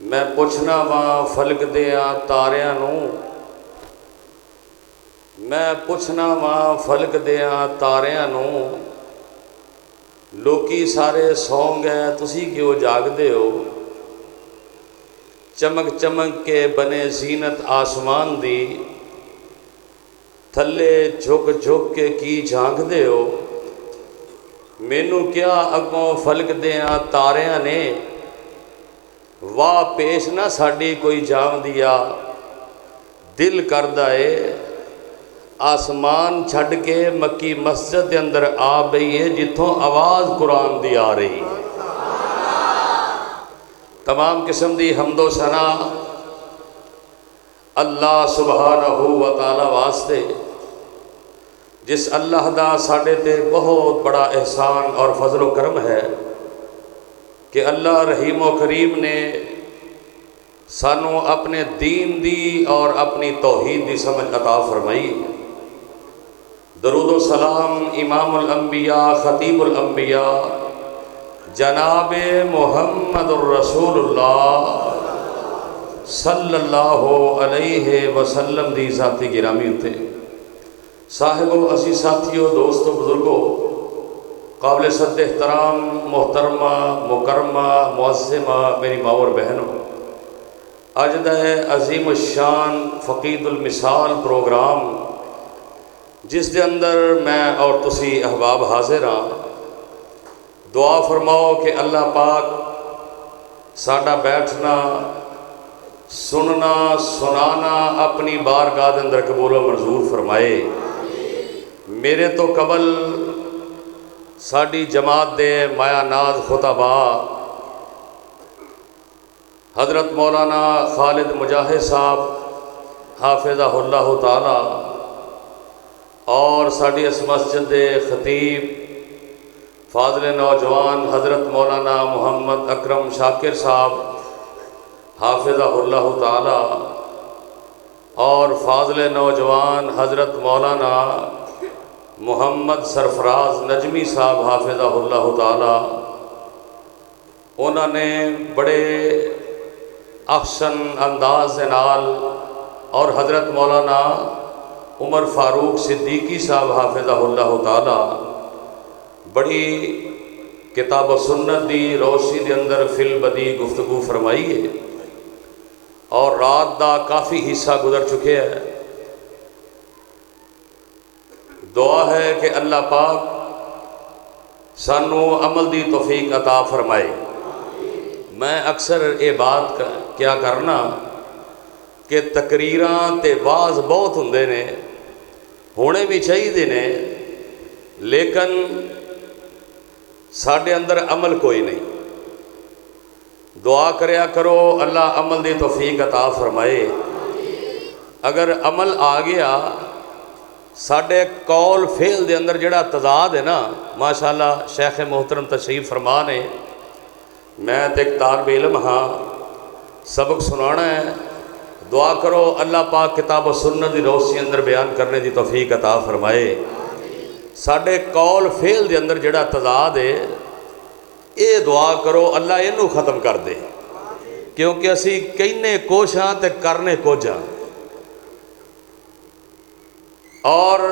मैं पुछना वा फलक दिया तारियां नूं, मैं पुछना वा फलक दिया तारियां नूं, लोकी सारे सौ गए तुसी क्यों जागदे हो। चमक चमक के बने जीनत आसमान दी, थले झुक झुक के की झांकदे हो। मैनू क्या अगों फलक दिया तारियां ने, वाह पेश ना साड़ी कोई जाम दिया। दिल करदा है आसमान छड़ के मक्की मस्जिद के अंदर आ गई है, जिथों आवाज़ कुरान दी आ रही है। तमाम किस्म दी हमदो सना अल्लाह सुबहानहू व तआला वास्ते, जिस अल्लाह दा साडे ते बहुत बड़ा एहसान और फजलो करम है कि अल्लाह रहीम व करीम ने सानू अपने दीन दी और अपनी तौहीद दी समझ अता फरमाई। दरूद व सलाम इमामुल अंबिया खतीबुल अंबिया जनाब मुहम्मदुर रसूलुल्लाह सल्लल्लाहु अलैहि वसल्लम दी ज़ाती गिरामी उत्ते। साहिबो असी साथियों दोस्तों बुजुर्गों, काबिल सद एहतराम मोहतरमा मुकरमा मुअज़्ज़िमा मेरी माँ और बहनों, अज दा अजीम शान फ़कीदुल मिसाल प्रोग्राम जिस दे अंदर मैं और तुसी अहबाब हाजिर हाँ, दुआ फरमाओ कि अल्लाह पाक साडा बैठना सुनना सुनाना अपनी बारगाह के अंदर कबूल व मंजूर फरमाए। मेरे तो कबल साड़ी जमात दे माया नाज खुताबा हज़रत मौलाना खालिद मुजाहिद साहब हाफिज़हुल्लाह ताला और साड़ी इस मस्जिद दे खतीब फाज़िल नौजवान हज़रत मौलाना मोहम्मद अकरम शाकिर साहब हाफिज़हुल्लाह ताला और फाज़िल नौजवान हज़रत मौलाना मोहम्मद सरफराज नजमी साहब हाफिज़हुल्लाह ताला, उन्होंने बड़े अहसन अंदाज नाल और हज़रत मौलाना उमर फारूक सिद्दीकी साहब हाफिज़हुल्लाह ताला बड़ी किताब सुन्नत दी रोशनी के अंदर फिल बदी गुफ्तगू फरमाई है और रात का काफ़ी हिस्सा गुजर चुके हैं। दुआ है कि अल्लाह पाक सानू अमल दी तौफीक अता फरमाए। मैं अक्सर ये बात क्या करना कि तकरीरां ते वाज बहुत हुंदे ने, होने भी चाहिए ने, लेकिन साढ़े अंदर अमल कोई नहीं। दुआ करया करो अल्लाह अमल दी तौफीक अता फरमाए। अगर अमल आ गया, साढ़े कौल फेल दे अंदर जड़ा तजाद है ना, माशाअल्लाह शेख मोहतरम तशरीफ फरमा ने, मैं तो एक तालिब इल्म हाँ, सबक सुनाना है। दुआ करो अल्लाह पाक किताब और सुन्नत की रोशनी अंदर बयान करने की तौफीक अता फरमाए। साढ़े कौल फेल दे अंदर जड़ा तजाद है, ये दुआ करो अल्लाह इनू ख़त्म कर दे, क्योंकि असी कहने कुछ हाँ तो करने कुछ हाँ। और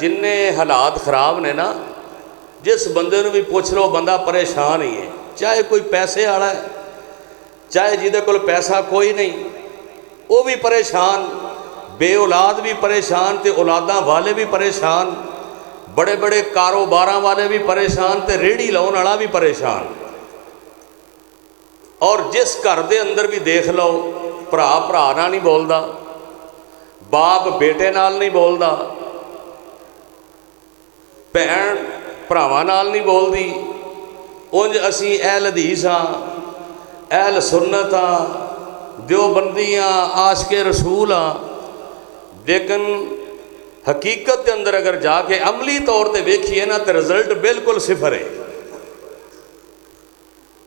जिन्ने हालात खराब ने ना, जिस बंदे भी पूछ लो बंदा परेशान ही है, चाहे कोई पैसे वाला है, चाहे जिदे कोल पैसा कोई नहीं वो भी परेशान, बे औलाद भी परेशान, तो औलादा वाले भी परेशान, बड़े बड़े कारोबार वाले भी परेशान, तो रेहड़ी लाने वाला भी परेशान। और जिस घर दे अंदर भी देख लो, भरा भरा नाल नहीं बोलता, बाप बेटे नाल नहीं बोलता, भैन भरावां नाल नहीं बोलती। उंज असी अहल हदीस हाँ, अहल सुन्नत हाँ, देवबंदी हाँ, आशिके रसूल हाँ, लेकिन हकीकत के अंदर अगर जाके अमली तौर पर वेखिए ना तो रिजल्ट बिल्कुल सिफर है।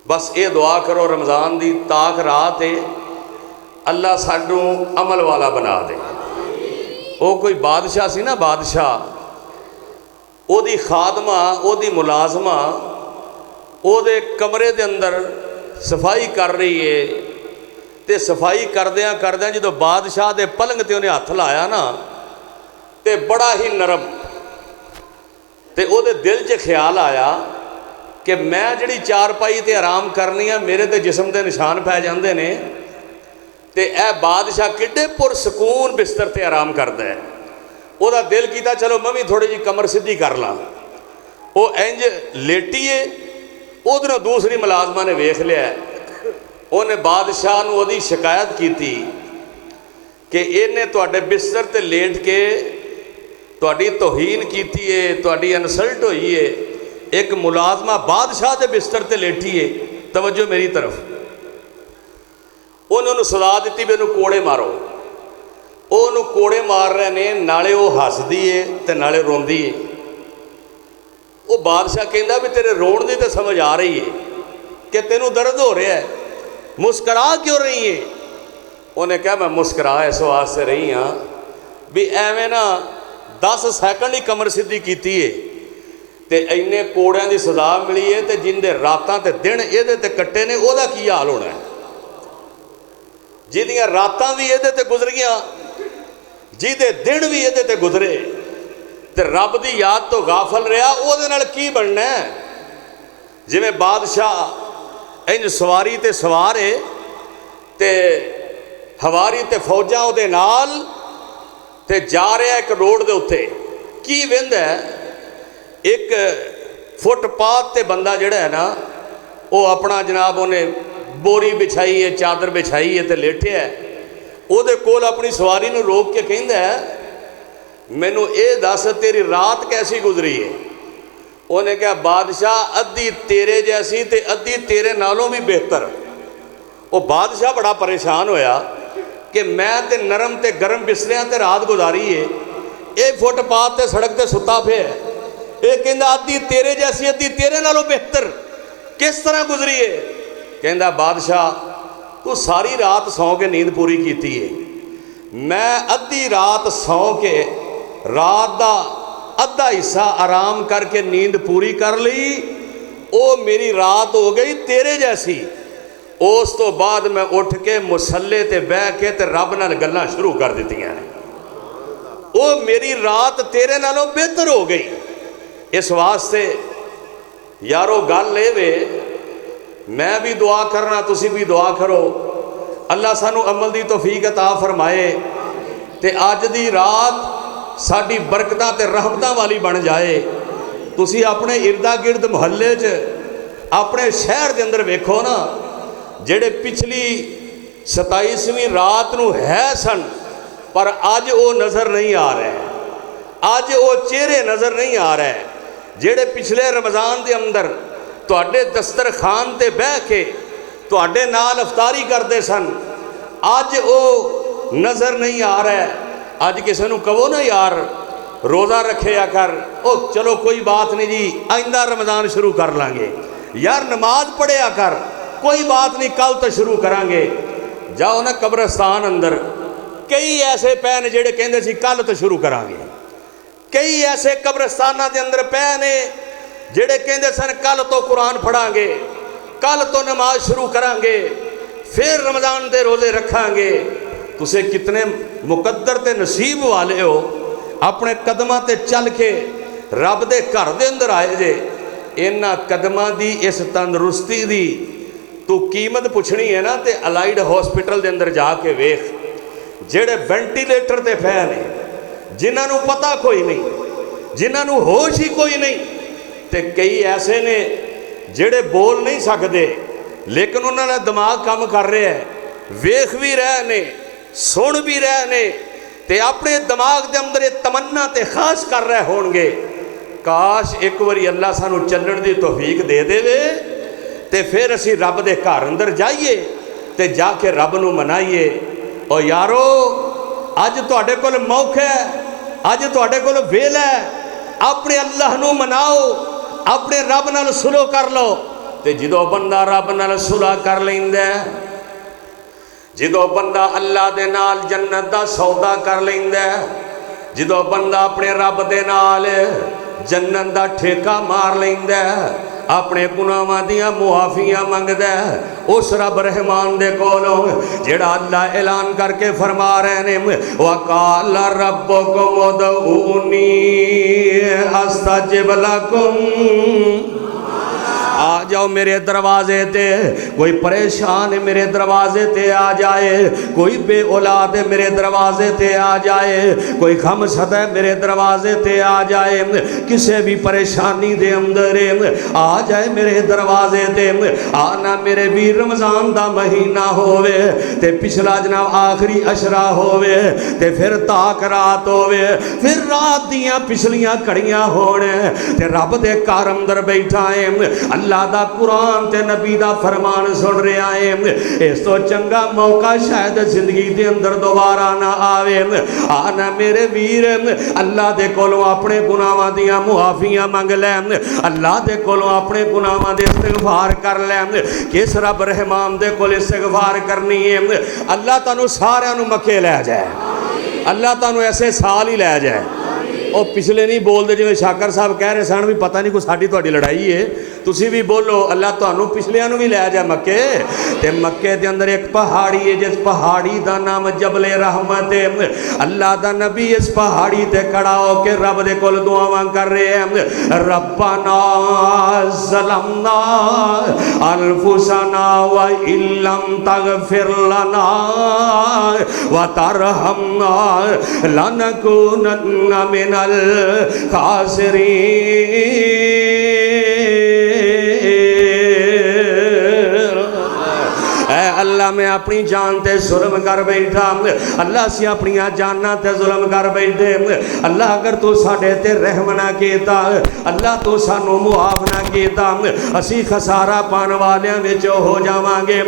बस ये दुआ करो रमज़ान की ताक रात है, अल्लाह सानू अमल वाला बना दे। वो कोई बादशाह सी ना, बादशाह ओदी खादमा ओदी मुलाजमा ओदे कमरे दे अंदर सफाई कर रही है तो सफाई करद्या करद्या जो बादशाह के पलंग ते उन्हें हथ लाया ना तो बड़ा ही नरम, तो वो दिल च ख्याल आया कि मैं जी चारपाई ते आराम करनी आ, मेरे तो जिसम के निशान पै जाते हैं, तो यह बादशाह किड्डे पुरसकून बिस्तर ते आराम करता है। वह दिल किया चलो मैं भी थोड़ी जी कमर सीधी कर ला। वो इंज लेटीए, उधरों दूसरी मुलाजमा ने वेख लिया, उन्हें बादशाह को वो शिकायत की कि इन्हें तुहाडे बिस्तर ते लेट के तुहाडी तौहीन की है, तुहाडी इनसल्ट हुई है। एक मुलाजमा बादशाह के बिस्तर ते लेटी है, तवज्जो मेरी तरफ, उन्होंने सजा दी भी इन्हूं कोड़े मारो। वो कोड़े मार रहे ने, नाले वो हसदी है तो नाले रोंदी है। वो बादशाह कहता भी तेरे रोण की तो समझ आ रही है कि तेनों दर्द हो रहा है, मुस्करा क्यों रही है? उन्हें कहा मैं मुस्करा इस वास्ते रही हाँ भी एवें ना 10 सैकंड ही कमर सीधी की है तो इन्ने कोड़ियां की सजा मिली है, तो जिंदे रातां ते दिन ये कट्टे ने वह की हाल होना है। जिहदियां रातां भी ये गुजर गया, जिहदे दिन भी ये गुजरे, तो रब की याद तो गाफल रहा, वो की बनना है? जिमें बादशाह इंज सवारी ते सवार है, ते हवारी ते फौजां उहदे नाल ते जा रहा एक रोड के उत्ते, की वेंदा है एक फुटपाथ ते बंदा जिहड़ा है ना, वो अपना जनाब उन्हें बोरी बिछाई है, चादर बिछाई है तो लेटिया है। उहदे कोल अपनी सवारी नूं रोक के कहंदा है मैनू ये दस तेरी रात कैसी गुजरी है? उन्हें कहा बादशाह अद्धी तेरे जैसी ते अद्धी तेरे नालों भी बेहतर। वो बादशाह बड़ा परेशान होया कि मैं ते नरम ते गर्म बिस्तरियां ते रात गुजारी है, ये फुटपाथ ते सड़क ते सुता पे है, ये कहंदा अद्धी तेरे जैसी अद्धी तेरे नालों बेहतर, किस तरह गुजरी है? कहंदा बादशाह तू सारी रात सौ के नींद पूरी की है, मैं अद्धी रात सौ के रात का अद्धा हिस्सा आराम करके नींद पूरी कर ली, वो मेरी रात हो गई तेरे जैसी। उस तो बाद मैं उठ के मुसल्ले ते बह के ते रब नाल गल्लां शुरू कर दित्तियां ने, वो मेरी रात तेरे नालों बेहतर हो गई। इस वास्ते यारो गल ये वे, मैं भी दुआ करना, तुसी भी दुआ करो, अल्लाह सानू अमल दी तौफीक अता फरमाए ते अज दी रात साडी बरकतां ते रहमतां वाली बन जाए। तुसी अपने इर्दा गिर्द मुहल्ले च अपने शहर के अंदर वेखो ना, जेड़े पिछली 27वीं रात नूं है सन पर अज वो नज़र नहीं आ रहे, अज वो चेहरे नज़र नहीं आ रहे। जेड़े पिछले रमज़ान के अंदर तुहाडे दस्तरखान ते बह के तुहाडे नाल अफतारी करते सन, अज वो नज़र नहीं आ रहा। अज किसी को कहो ना यार रोज़ा रखे कर, ओ चलो कोई बात नहीं जी आइंदा रमज़ान शुरू कर लांगे, यार नमाज पढ़िया कर, कोई बात नहीं कल तो शुरू करांगे। जाओ ना कब्रस्तान अंदर, कई ऐसे पै ने जेड़े कहंदे सी कल तो शुरू करांगे, कई ऐसे कब्रस्ताना के अंदर पै ने जेड़े कहंदे सन कल तो कुरान पढ़ांगे, कल तो नमाज शुरू करांगे, फिर रमज़ान के रोज़े रखांगे। तुसे कितने मुकद्दर ते नसीब वाले हो, अपने कदमां ते चल के रब दे घर दे अंदर आए जे। इन्हां कदमां दी इस तंदरुस्ती दी तू कीमत पुछनी है ना, तो अलाइड हॉस्पिटल के अंदर जाके वेख, जेड़े वेंटीलेटर ते पै ने, जिन्हों पता कोई नहीं, जिन्हों होश ही कोई नहीं, तो कई ऐसे ने जेड़े बोल नहीं सकते लेकिन उन्होंने दिमाग काम कर रहा है, वेख भी रहे ने, सुन भी रहे ने, ते अपने दिमाग के अंदर ये तमन्ना ते खास कर रहे होंगे काश एक बारी अल्लाह सानू चलण की तौफीक दे देवे ते फिर असी रब दे घर अंदर जाइए ते जाके रब नू मनाइए। और यारो अज तुहाडे कोल मौका है, अज तुहाडे कोल वेला है, अपने अल्लाह नू मनाओ, अपने रब नाल सुलह कर लो। ते जदों बंदा रब नाल सुलह कर लैंदा, जदों बंदा अल्लाह दे नाल जन्नत दा सौदा कर लैंदा, जदों बंदा अपने रब दे नाल जन्नत दा ठेका मार लैंदा, अपने गुनाहां दियां मुआफियां मंगदा है उस रब रहमान दे कोलों जेड़ा अल्लाह ऐलान करके फरमा रहे ने वकाल रब्बुकुम उदऊनी अस्तजिब लकुम। आ जाओ मेरे दरवाजे ते, कोई परेशान मेरे दरवाजे ते आ जाए, कोई बे औलाद मेरे दरवाजे ते आ जाए, कोई गम सदा मेरे दरवाजे ते आ जाए, किसी भी परेशानी दे अंदर आ जाए मेरे दरवाजे ते। आना मेरे भी रमजान दा महीना होवे ते पिछला जनाब आखिरी अशरा होवे ते फिर ताक रात होवे, फिर रात दियां पिछलियां घड़ियां होने ते रब दे घर अंदर बैठा है, अल्लाह दा कुरान ते नबी दा फरमान सुन रहा है। इस तो चंगा मौका शायद जिंदगी दे अंदर दोबारा ना आवे। आना मेरे वीर अल्लाह दे कोलों अपने गुनाहां दियां मुआफियां मंग लै, अल्लाह दे कोलों अपने गुनाहां दे इस्तिगफार कर लै। किस रब रहमान दे कोल इस्तिगफार करनी है? अल्लाह तानू सारियां नू मक्के लै जाए, अल्लाह तानू ऐसे साल ही लै जाए। और पिछले नहीं बोलते जिवें शाकर साहब कह रहे सन भी पता नहीं कोई साडी तुहाडी लड़ाई है, तुसी भी बोलो अल्लाह तुहानू पिछलियां नू भी लै जाए मक्के। ते मक्के दे अंदर एक पहाड़ी है, जिस पहाड़ी दा नाम जबले रहमत है। अल्लाह दा नबी इस पहाड़ी ते खड़ा होके रब दे कोल दुआवां कर रहे हैं, रब्बना ज़लमना अनफुसना व इल्लम तगफिर लना व तरहमना लनकुनन्ना मिनल खासिरीन। अल्लाह मैं अपनी जान ते जुल्म कर बैठा, अल्लाह असीं अपनियां जानां ते जुल्म कर बैठे। अल्लाह अगर तू साडे ते रहम ना कीता, अल्लाह तू सानू मुआफ ना कीता, असीं खसारा पाण वालियां विच हो जावांगे।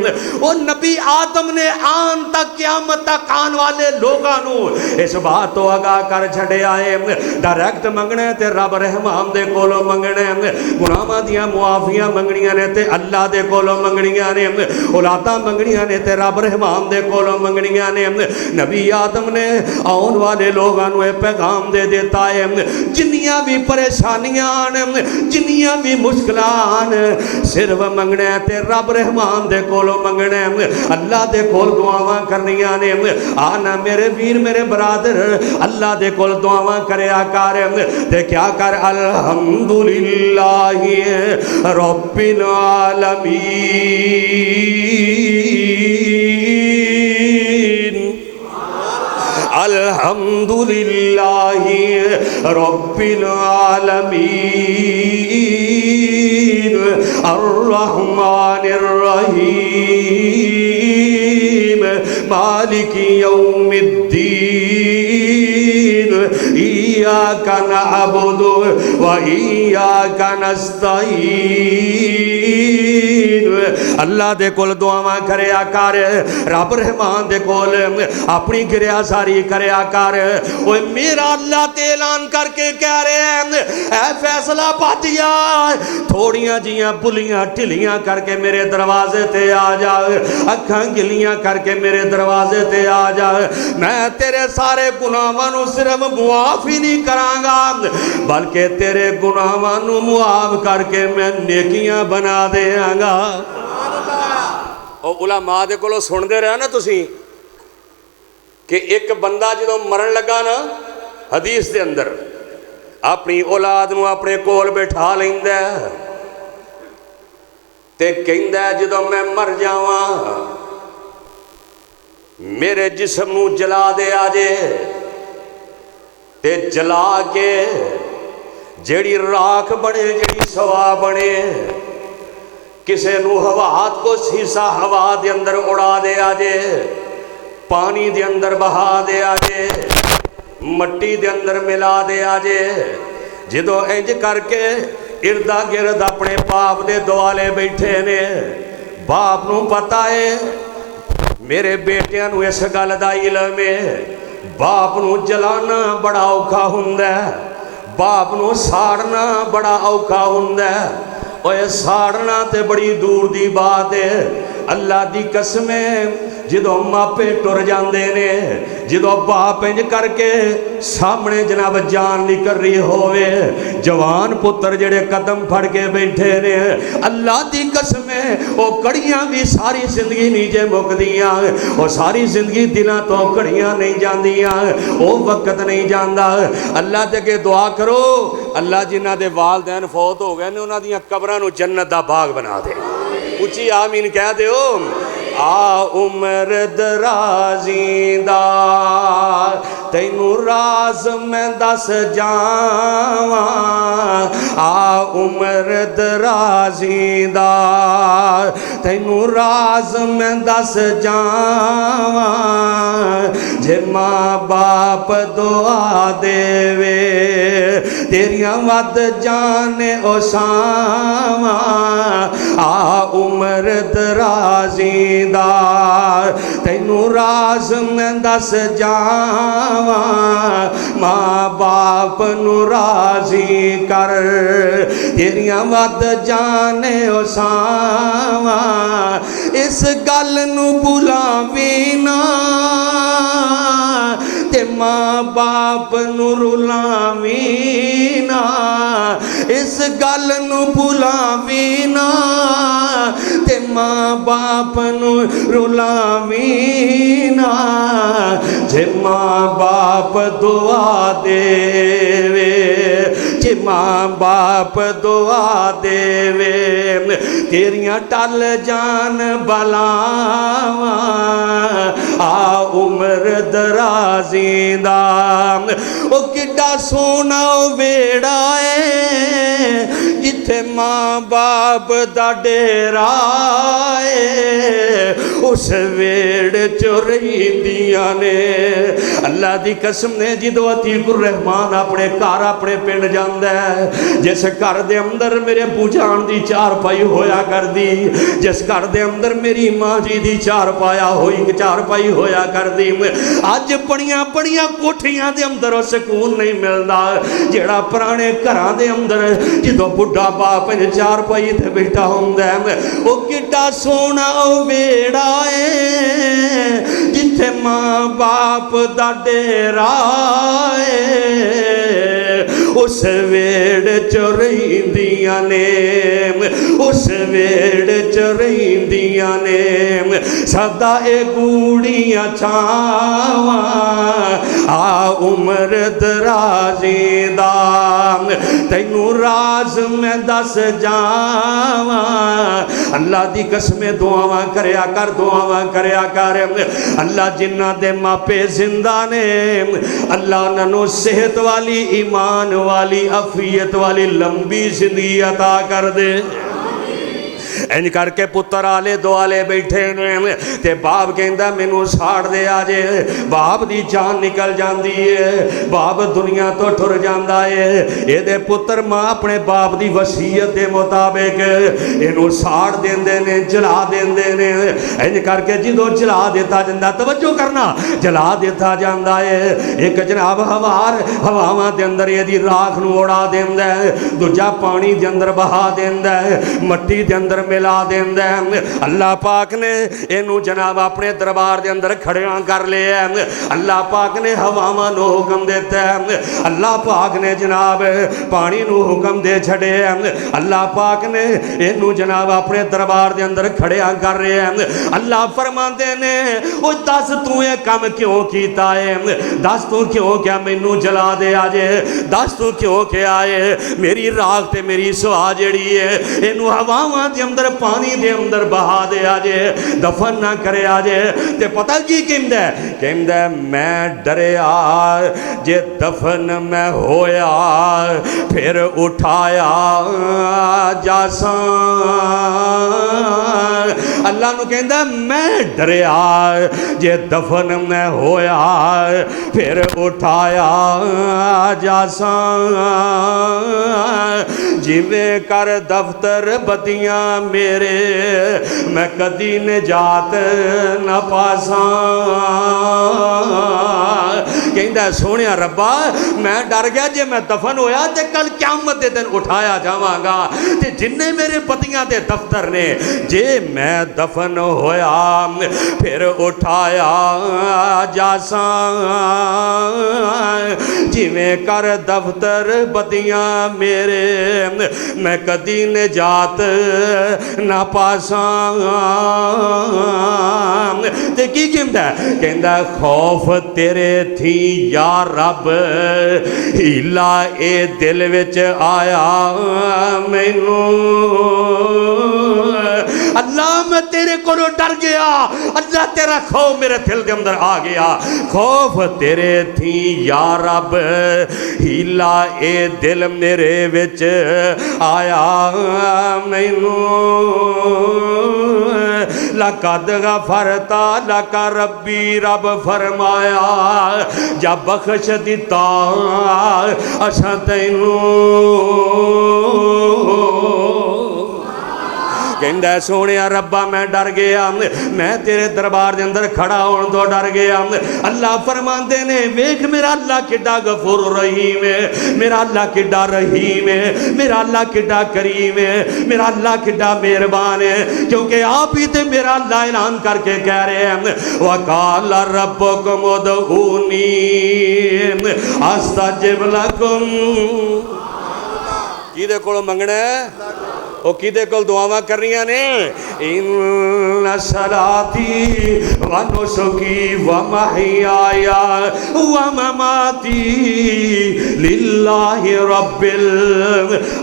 ओ नबी आदम ने आन तक क़यामत तक आने वाले लोगां नू इस बात तो आगाह कर छड़िया है, डायरैक्ट मंगना ते रब रहमान दे कोलों मंगना, गुनाहां दियां मुआफियां मंगणियां ने ते अल्लाह दे कोलों मंगणियां ने, औलादां मंगणियां ने ते रब रहमान दे कोलों मंगणियां ने। नबी आदम ने आने वाले लोगों को पैगाम दे देता है, जिन्नियां भी परेशानियां ने, जिन्नियां भी मुश्किलां सिर्फ मंगना है ते रब रहमान दे कोलों मंगना है, अल्लाह दे कोल दुआवां करनियां ने। आना मेरे वीर मेरे बरादर अल्लाह दे कोल दुआवां करया कर ते क्या कर, अल्हम्दुलिल्लाहि रब्बिल आलमीन, अल्हम्दुलिल्लाहि रब्बिल आलमीन, अर्रहमानिर रहीम, मालिकी यौमिद्दीन, इय्याका नअबुदु व इय्याका नस्तईन। अल्लाह दे कोल दुआवां करया कर, रब रहमान दे कोल अपनी गिरया सारी करया कर। ओए मेरा अल्लाह ते ऐलान करके कह रहे हैं, ऐ फैसला पातिया थोड़ियां जियां बुलियां ढिलियां करके मेरे दरवाजे ते आ जा, अखां गिलियां करके मेरे दरवाजे ते आ जा, मैं तेरे सारे गुनाहां नू सिर्फ मुआफ ही नहीं करांगा बल्कि तेरे गुनाहां नू मुआफ करके मैं नेकियां बना देंगा। उलमा दे कोलों सुनते रहे ना तुसी कि एक बंदा जो मरन लगा ना हदीस के अंदर अपनी औलाद नू अपने कोल बैठा लैंदा ते कहंदा जो मैं मर जावां मेरे जिस्म नू जला दे आजे ते जला के जेड़ी राख बने जेड़ी सवा बने किसे नू हवा को शीशा हवा दे अंदर उड़ा दे आजे, पानी दे अंदर बहा दे आजे, मट्टी दे अंदर मिला दे आजे। जो इंज करके इर्दा गिर्द अपने बाप दे दुआले बैठे ने, बाप नू पता है मेरे बेटियां नू इस गल दा इल्म है, बाप नू जलाना बड़ा औखा हुंदा है, बाप नू साड़ना बड़ा औखा हुंदा है। ओए साड़ना ते बड़ी दूर दी बात है, अल्लाह दी कसम जो मापे टुर जाते ने, जो बाप इंज करके सामने जनाब जान निकल रही होवे, जवान पुत्र जेड़े कदम फड़ के बैठे ने, अल्लाह दी कसम वो कड़ियां भी सारी जिंदगी नीचे मुकदियां, वो सारी जिंदगी दिलों तो कड़ियां नहीं जांदियां, वो वक्त नहीं जाता। अल्लाह दे अगे दुआ करो, अल्लाह जिन्हां दे वालदैन फौत हो गए ने उन्हां दियां कबरां नूं जन्नत दा बाग बना दे। उची आमीन कह दिओ। आ उमर दराज़ींदा तैनू राज मैं दस जावां, आ उमर दराज़ींदा तैनू राज मैं दस जावां, जे माँ बाप दुआ देवे तेरियां वद जाने ओ सावां, आ उमर दराज़ींदा तैनू राज मैं दस जावां, माँ बाप नू राजी कर तेरियां वद जाने ओ सावां, इस गल नू भुलावी ना ते माँ बाप नू रुलावी ना, इस गल नू भुलावी ना ते माँ बाप नू रुलावी ना, जे माँ बाप दुआ देवे, जे माँ बाप दुआ देवे तेरियां टल जान बलावां, आ उमर दराज़ींदा ओ किड्डा सोना वेड़ा है जिथे माँ बाप दा डेरा है, उस वेड़ चो रहिंदियां ने। अल्लाह दी कसम ने जो अतीकुर रहमान अपने घर अपने पिंड जांदा है, जिस घर दे अंदर मेरे बुझाण दी चारपाई होया करदी, जिस घर दे अंदर मेरी माँ जी दी चारपाई होया करदी, अज बड़ियां बड़ियां कोठियां दे अंदर सुकून नहीं मिलदा जेड़ा पुराने घरां दे अंदर जो बुढ़ा बाप चारपाई ते बैठा हुंदा है। ओ किड्डा सोना वेड़ा है जिथे माँ बाप दा डेरा है, उस वेड़ च रहिंदियां ने, उस वेड़ च रहिंदियां ने सदा ए गूड़ियां छावां, आ उमर दराज़ींदा तैनू राज मैं दस जावां। अल्लाह दी कसमें दुआवां करया कर, दुआवां करया कर। अल्लाह जिन्हां दे मापे जिंदा ने, अल्लाह उन्हां सेहत वाली, ईमान वाली, अफियत वाली लंबी जिंदगी अता कर दे। इंज करके पुत्र आले दुआले बैठे ने ते बाप कहंदा मैनू साड़ दे आ जे, बाप दी जान निकल जाती है, बाप दुनिया तो ठुर जाता है। ये पुत्र माँ अपने बाप की वसीयत के मुताबिक इनू साड़ देंदे ने, जला देंदे ने। इंज करके जो जला दिता जाता, तवज्जो करना, जला दिता जाता है। एक जनाब हवार हवावां दे अंदर यदि राख नू उड़ा देंदा है, दूजा पानी दे अंदर बहा देंदा है, मट्टी दे अंदर मिला देंदा है। अल्लाह पाक ने इनू जनाब अपने दरबार के अंदर खड़िया कर लिया। अल्लाह पाक ने हवावां नू हुक्म देता है, अल्लाह पाक ने जनाब पानी नू हुक्म दे छड़े। अल्लाह पाक ने इनू जनाब अपने दरबार के अंदर खड़िया कर रहे हैं। अल्लाह फरमाते ने ओ दस तू ये काम क्यों कीता है, दस तू क्यों क्या मैनू जला दे आजे, दस तू क्यों क्या है मेरी राख ते मेरी सुहा जड़ी है इनू हवावां के अंदर पानी दे अंदर बहा दे आजे, दफन ना करे आजे। ते पता की कहंदा है, कहंदा मैं डरिया जे दफन मैं होया फिर उठाया जासा। अल्लाह नू कहंदा मैं डरिया जे दफन मैं होया फिर उठाया जासा। जिवें कर दफ्तर बदियां मेरे मैं कदी निजात न पासा। कहता सोने रब्बा मैं डर गया जे मैं दफन होया ते कल क़यामत दे दिन उठाया जावांगा ते जिन्ने मेरे पतियां दे दफ्तर ने जे मैं दफन होया फिर उठाया जासा जिवें कर दफ्तर बदियां मेरे मैं कदी निजात ना पासा ते की कहता कहता खौफ तेरे थी या रब हीला ए दिल विच आया मैनू अल्लाह मैं तेरे को डर गया अल्लाह तेरा खौफ मेरे दिल के अंदर आ गया खौफ तेरे थी या रब हीला ए दिल मेरे विच आया मैनू लकद गफरता लका रब्बी रब फरमाया जब बख्श दिता असा तैनू कहता सोने रब्बा मैं डर गया मैं तेरे दरबार के अंदर खड़ा होने तो डर गया अल्लाह फरमाते ने वेख मेरा अल्लाह किड्डा गफूर रहीम है मेरा अल्लाह किड्डा रहीम है मेरा अल्लाह किड्डा करीम है मेरा अल्लाह किड्डा मेहरबान है क्योंकि आप ही तो मेरा अल्लाह ऐलान करके कह रहे हैं वकाल रब्बुकुम उदऊनी अस्तजिब लकुम किदे कोलों मंगना वो किदे कोल दुआवां करनियां ने इन्ना सलाती व नुसुकी व महयाया व ममाती लिल्लाहि रब्बिल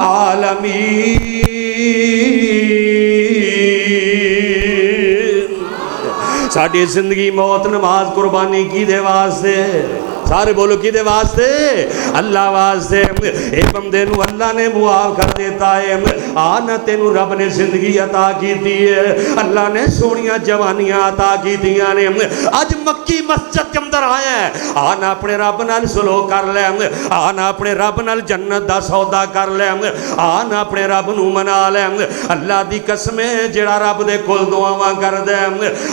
आलमीन साडी जिंदगी मौत नमाज कुर्बानी किदे वास्ते सारे बोलो किदे वास्ते अल्लाह वास्ते ए बंदे नू अल्लाह ने मुआफ कर देता है आना तेनू रब ने जिंदगी अता की है अल्लाह ने सोनिया जवानियां अता की ने अज मक्की मस्जिद के अंदर आया है आना अपने रब नाल सलूक कर ले आना अपने रब नाल जन्नत दा सौदा कर ले आना अपने रब नू मना ले अल्लाह दी कसम है जेड़ा रब दे कोल दुआवां करदा है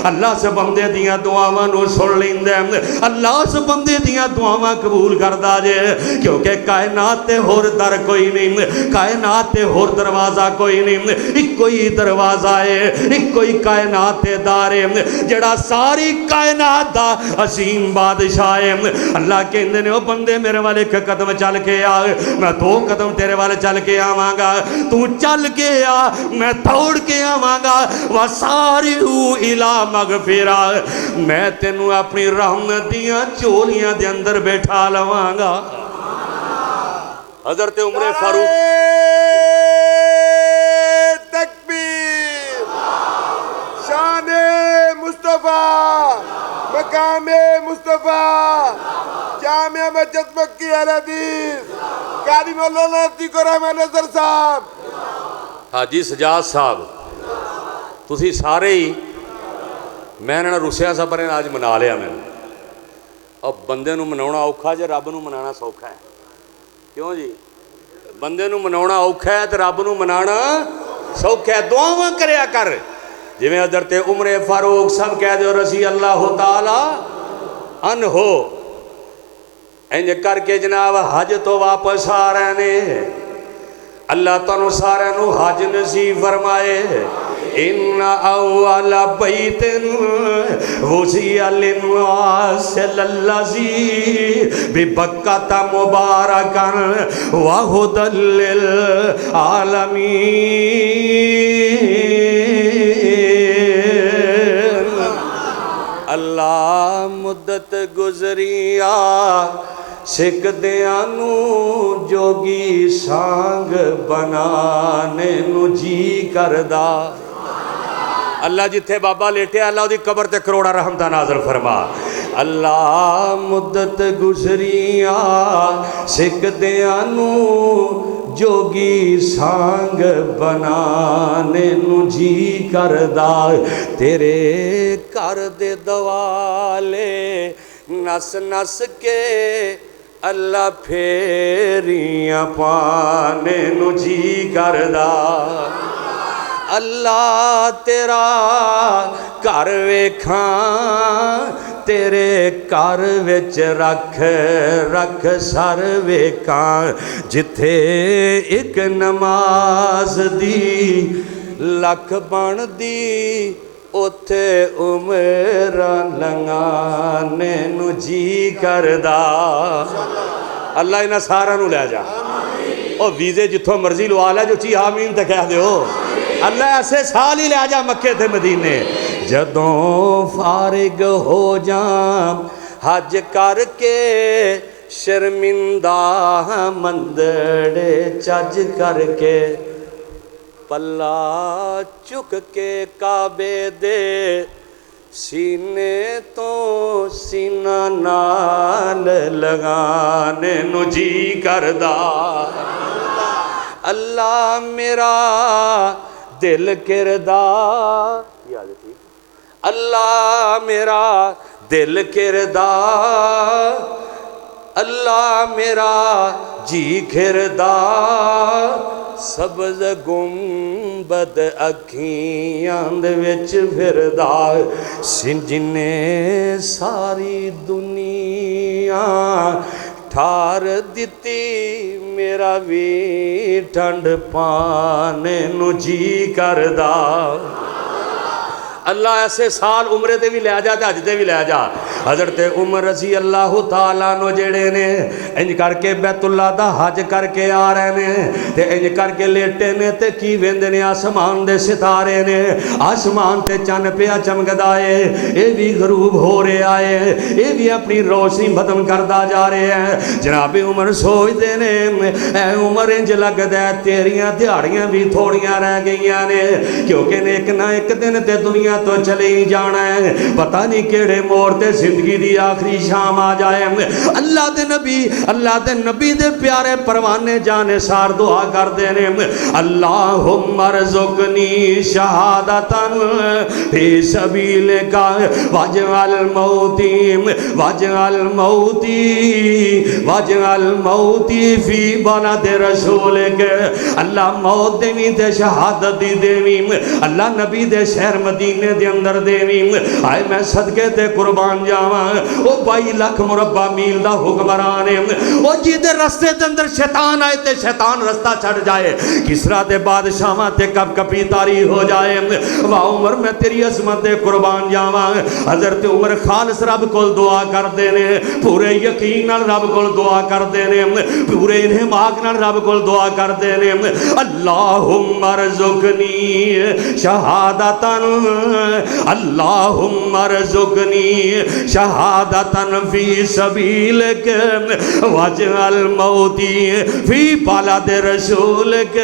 अल्लाह उस बंदे दियां दुआवां नू सुन लैंदा है अल्लाह उस बंदे दियां दुआवां कबूल करदा जे क्योंकि कायनात ते होर दर कोई नहीं कायनात ते होर दरवाजा कोई नहीं इक्को ही दरवाजा है इक्को ही कायनात ते दार है जेड़ा सारी कायनात दा असीम बादशाह है अल्लाह कहंदे ने ओ बंदे मेरे वाल एक कदम चल के आ मैं दो कदम तेरे वाल चल के आवांगा तू चल के आ मैं दौड़ के आवांगा वा सारी इला मगफिरा मैं तेनू अपनी रहमत दियां झोलियां दे अंदर बैठा लवांगा हज़रत उमर फारूक तकबीर शाने मुस्तफा मकामे मुस्तफा जामिया मस्जिद मक्की अल हदीस कारी मौलाना अतीकुर रहमान नज़र साहब हाजी सजाद साहब तुसी सारे ही मैं इन्हां रुसिया सब ने आज मना लिया मैंने अब बंदे नूं मनाउणा औखा जे रब नूं मनाना सौखा है क्यों जी बंदे नूं मनाउणा औखा है तो रब नूं मनाना सौखा है दुआवां करया कर जिवें हज़रत उमर फारूक सब कह दो रसी अल्लाह तआला अन हो इंज करके जनाब हज तो वापस आ रहे ने अल्लाह तुहानूं सारिआं नूं हज नसीब फरमाए इन्ना अव्वल बैतिन वुज़िअ लिन्नास लल्लज़ी बिबक्कत मुबारकन व हुदल लिल आलमीन अल्लाह मुद्दत गुज़रिया सिकदियां नू जोगी सांग बनाने नू जी करदा अल्लाह जिथे बाबा लेटिया अल्लाह उहदी कबर ते करोड़ा रहमतां नाज़िल फरमा अल्लाह मुद्दत गुज़रिया सिकदियां नू जोगी सांग बनाने नू जी करदा तेरे घर दे दवाले नस नस के अल्लाह फेरियां पाने नू जी करदा अल्लाह तेरा घर वेखां तेरे घर विच रख रख सर वेखां जिथे एक नमाज दी लख बनदी उथे उमरां लंघाने नूं जी करदा। अल्लाह इन्हां सारिआं नूं लै जा। और वीज़े जिथों मर्जी लवा लै, जो ची आमीन तो कह दो। अल्लाह ऐसे साल ही लै जा मक्के ते मदीने। जदों फारिग हो जा हज करके शर्मिंदा मंदड़े चज करके पल्ला चुक के काबे दे सीने तो सीना नाल लगाने नूं जी करदा। अल्लाह मेरा दिल किरदा, अल्लाह मेरा दिल किरदा, अल्लाह मेरा जी खिरदा। सबज गुंबद अखियां दे विच फिरदा जिन्ने सारी दुनिया ठार दिती मेरा भी ठंड पाने नूं जी करदा। अल्लाह ऐसे साल उमरे ते भी लै जा ते हज ते भी लै जा। हज़रत उमर रज़ी अल्लाह तआला नो जेड़े ने इंज करके बैतुल्ला दा हज करके आ रहे ने ते इंज करके लेटे ने ते की वेंदे ने आसमान दे सितारे ने, आसमान ते चन्न पिया चमकदा है, ये भी गरूब हो रहा है, ये भी अपनी रोशनी खत्म करता जा रहा है। जनाब उमर सोचते ने ऐ उमर इंज लगदा है तेरियां दिहाड़ियां भी थोड़ियां रह गईयां ने, क्योंकि एक ना एक दिन ते दुनिया तो चले ही जाना है। पता नहीं केड़े मोड़ ते जिंदगी दी आखिरी शाम आ जाए। अल्लाह दे नबी दे प्यारे परवाने जाने सार दुआ करते ने अल्लाहुम्मा रज़ुक़नी शहादतन फी सबीलिका वजअल मौती फी बलद रसूलिक। अल्लाह मौत देवी ते शहादत दी देवी, अल्लाह नबी दे शहर मदीने दे अंदर देवी। आए मैं सदके ते कुर्बान जावां। ओ 22 लाख मुरब्बा मील दा हुक्मरान है, ओ जिहदे रस्ते दे अंदर शैतान आए ते शैतान रस्ता छड़ जाए, किसरा दे बादशाहां ते कप कपी तारी हो जाए। वाह उमर मैं तेरी अजमत ते कुर्बान जावां। हज़रत उमर खालिस रब कोल दुआ करदे ने, पूरे यकीन नाल रब कोल दुआ करदे ने, पूरे इन्हिमाक नाल रब कोल दुआ करदे ने अल्लाहुम्मा रज़ुक़नी शहादतन, अल्लाहुम्मा रज़ुक़नी शहादतन फी सबीलिक वजअल मौती फी बलद रसूलिक।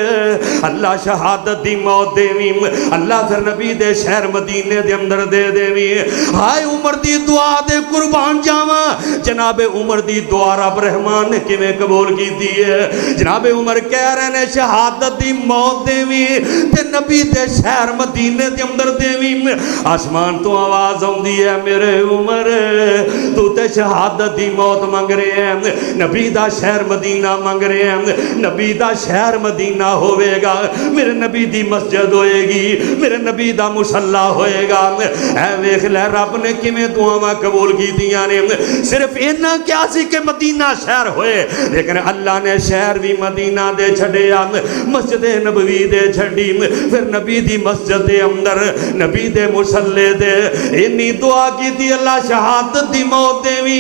अल्लाह शहादत दी मौत देवी, अल्लाह फिर नबी दे शहर मदीने दे अंदर दे देवी। हाय उमर दी दुआ दे कुर्बान जावा। जनाबे उमर दी दुआ रब रहमान ने किवें कबूल कीती है। जनाबे उमर कह रहे ने शहादत दी मौत देवी ते नबी दे शहर मदीने दे अंदर देवी। आसमान तो आवाज आउंदी है मेरे उमर तू ते शहादत दी मौत मंग रहे हैं, नबी दा शहर मदीना मंग रहे हैं। नबी दा शहर मदीना होवेगा, मेरे नबी दी मस्जिद होएगी, मेरे नबी दा मुसल्ला होएगा। ऐ वेख लै रब ने किवें दुआवां कबूल कीतियां ने। सिर्फ इन्ना क्या सी कि मदीना शहर होए, लेकिन अल्लाह ने शहर भी मदीना दे छड्डिया, मस्जिद नबवी दे छड्डी। फिर नबी दी मस्जिद दे अंदर नबी दे मुसल्ले दे इन्नी दुआ की अल्लाह शहादत दी मौत देवी,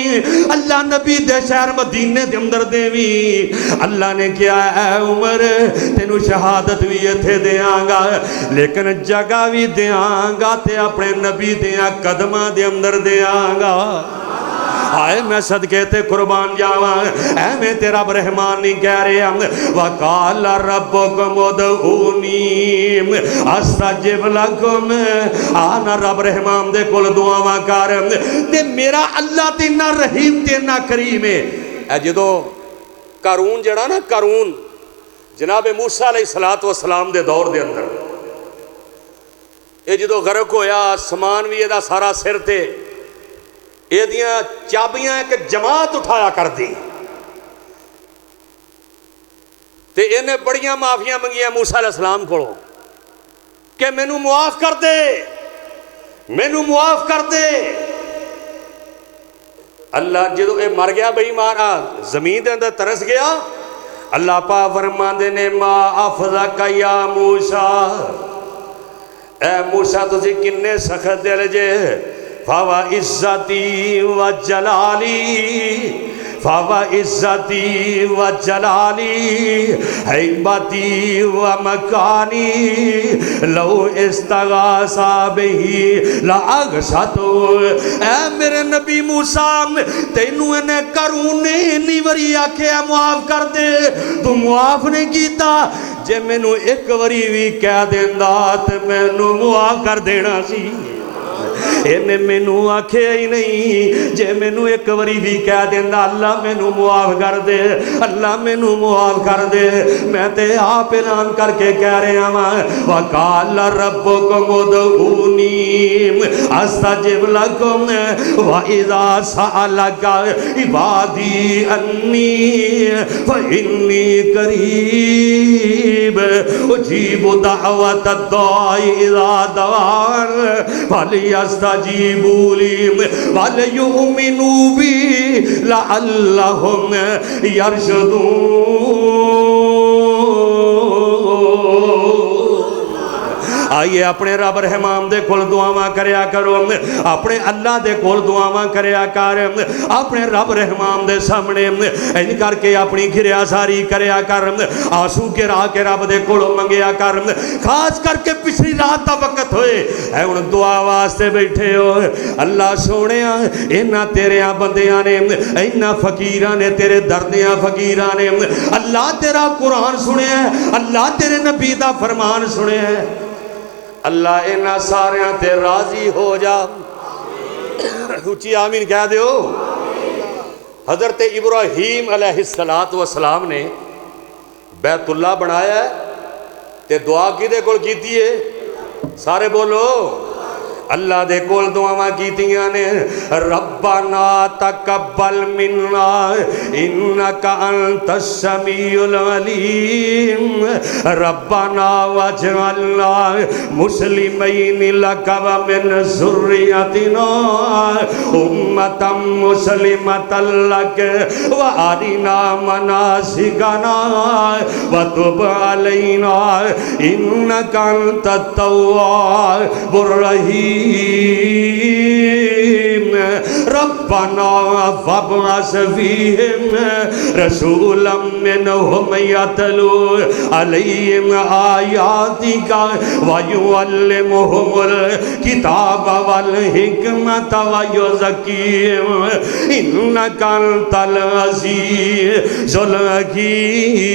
अल्लाह नबी दे शहर मदीने दे अंदर देवी। अल्लाह ने क्या है उमर तेनू शहादत भी इत्थे देंगा, लेकिन जगह भी देंगा ते अपने नबी दियां कदमां दे अंदर देंगा। आए मैं सदके ते कुर्बान जावा। ऐवें तेरा रहमान नहीं कह रहे वकाल रब्बुकुम उदऊनी अस्तजिब लकुम। आना रब रहमान दे कोल दुआवां कर ते मेरा अल्लाह ते ना रहीम ते ना करीम है। ए जदों कारून जड़ा ना कारून जनाब मूसा अलैहिस्सलातु वस्सलाम दे दौर दे अंदर ये जदों गरक होया, समान भी इहदा सारा सिर ते एदियां चाबियां एक जमात उठाया कर दी ते इन्हें बड़ियां माफियां मंगियां मूसा अलैहिस्सलाम कोलों कि मैनू मुआफ कर दे, मैनू मुआफ कर दे। अल्लाह जो ये मर गया बेईमान जमीन के अंदर तरस गया, अल्लाह पा फरमांदे ने मा अफज़ा का या मूसा, ए मूसा तुसी किन्ने सख्त दिल जे, फावा इज्जती व जलाली, फावा इज्जती व जलाली हैबती व मकानी लो इस्तगासा बिही लागसतो। ऐ मेरे नबी मूसा तेनू इन्हें करूँ ने इन्नी वरी आख्या मुआफ कर दे, तू मुआफ नहीं कीता। जे मैनू एक वरी भी कह देंदा ते मैनू मुआफ कर देना सी, इन्हें मैनू आख्या ही नहीं। जे मैनू एक बारी भी कह देंदा अल्लाह मैनू मुआफ कर दे, अल्लाह मैनू मुआफ कर दे, मैं ते आप ऐलान करके कह रहा वां वकाल रब्बुकुम उदऊनी अस्तजिब लकुम व इज़ा सअलका इबादी अन्नी फइन्नी करीब उजीबु दावत दाई इज़ा दआन फलियस्तजीबूली वलयुमिनू बी लअल्लहुम यरशदून। आइए अपने रब रहमान दे कोल दुआवां करया करो, अपने अल्लाह दे कोल दुआवां करया कर, अपने रब रहमान दे सामने इंज करके अपनी घिरिया सारी करया कर, आंसू गिरा के रब दे कोलों मंगया कर। खास करके पिछली रात का वक्त होए है हुण दुआ वास्ते बैठे हो, अल्लाह सोने इन्हां तेरिया बंदियां ने, इन्हां फकीरां ने, तेरे दर्दियां फकीरां ने अल्लाह तेरा कुरान सुनिया, अल्लाह तेरे नबी दा फरमान सुनिया, अल्लाह इन्हां सारियां ते राजी हो जा। उच्ची आमीन कह दो। हजरत इब्राहीम अलैहिस्सलात वस्सलाम ने बैतुल्ला बनाया ते दुआ किहदे कोल कीती है? सारे बोलो अल्लाह दे कोल दुआवां कीतियां ने। रब्बना तकब्बल मिन्ना इन्नका अंतस समीउल अलीम, रब्बना वजअलना मुस्लिमैन लक व मिन ज़ुर्रियतिना उम्मतम मुस्लिमतल लक व अरिना मनासिकना व तुब अलैना इन्नका अंतत तव्वाबुर रहीम। रब्बना फबअस फीहिम रसूलम मिनहुम यतलू अलैहिम आयातिका व युअल्लिमुहुमुल किताब वल हिकमत व युज़क्कीहिम इन्नका अंतल अज़ीज़ुल हकीम।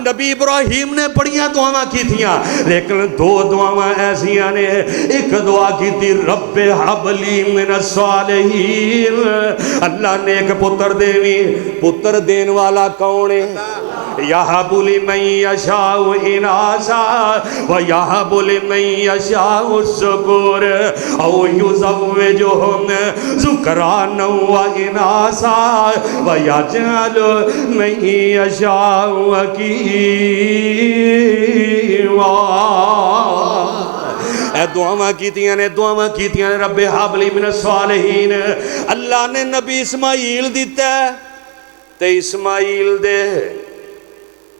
नबी इब्राहीम ने बड़िया दुआवां कीतियां, लेकिन दो दुआवां ऐसियां ने। एक दुआ की रब्बे हबली मिनस सालिहीन, अल्लाह ने एक पुत्र देवी। पुत्र देने वाला कौन है? यहबु लिमन यशाउ इनासा व यहबु लिमन यशाउ शुकुर औ युज़व्विजुहुम ज़ुकरान व इनासा व यजअलु मन यशाउ अकीमा। दुआवां कीतियां ने, दुआवां कीतियां ने। रब्बे हाबली मिनस सालिहीन, अल्लाह ने नबी इस्माइल दिता ते इस्माइल दे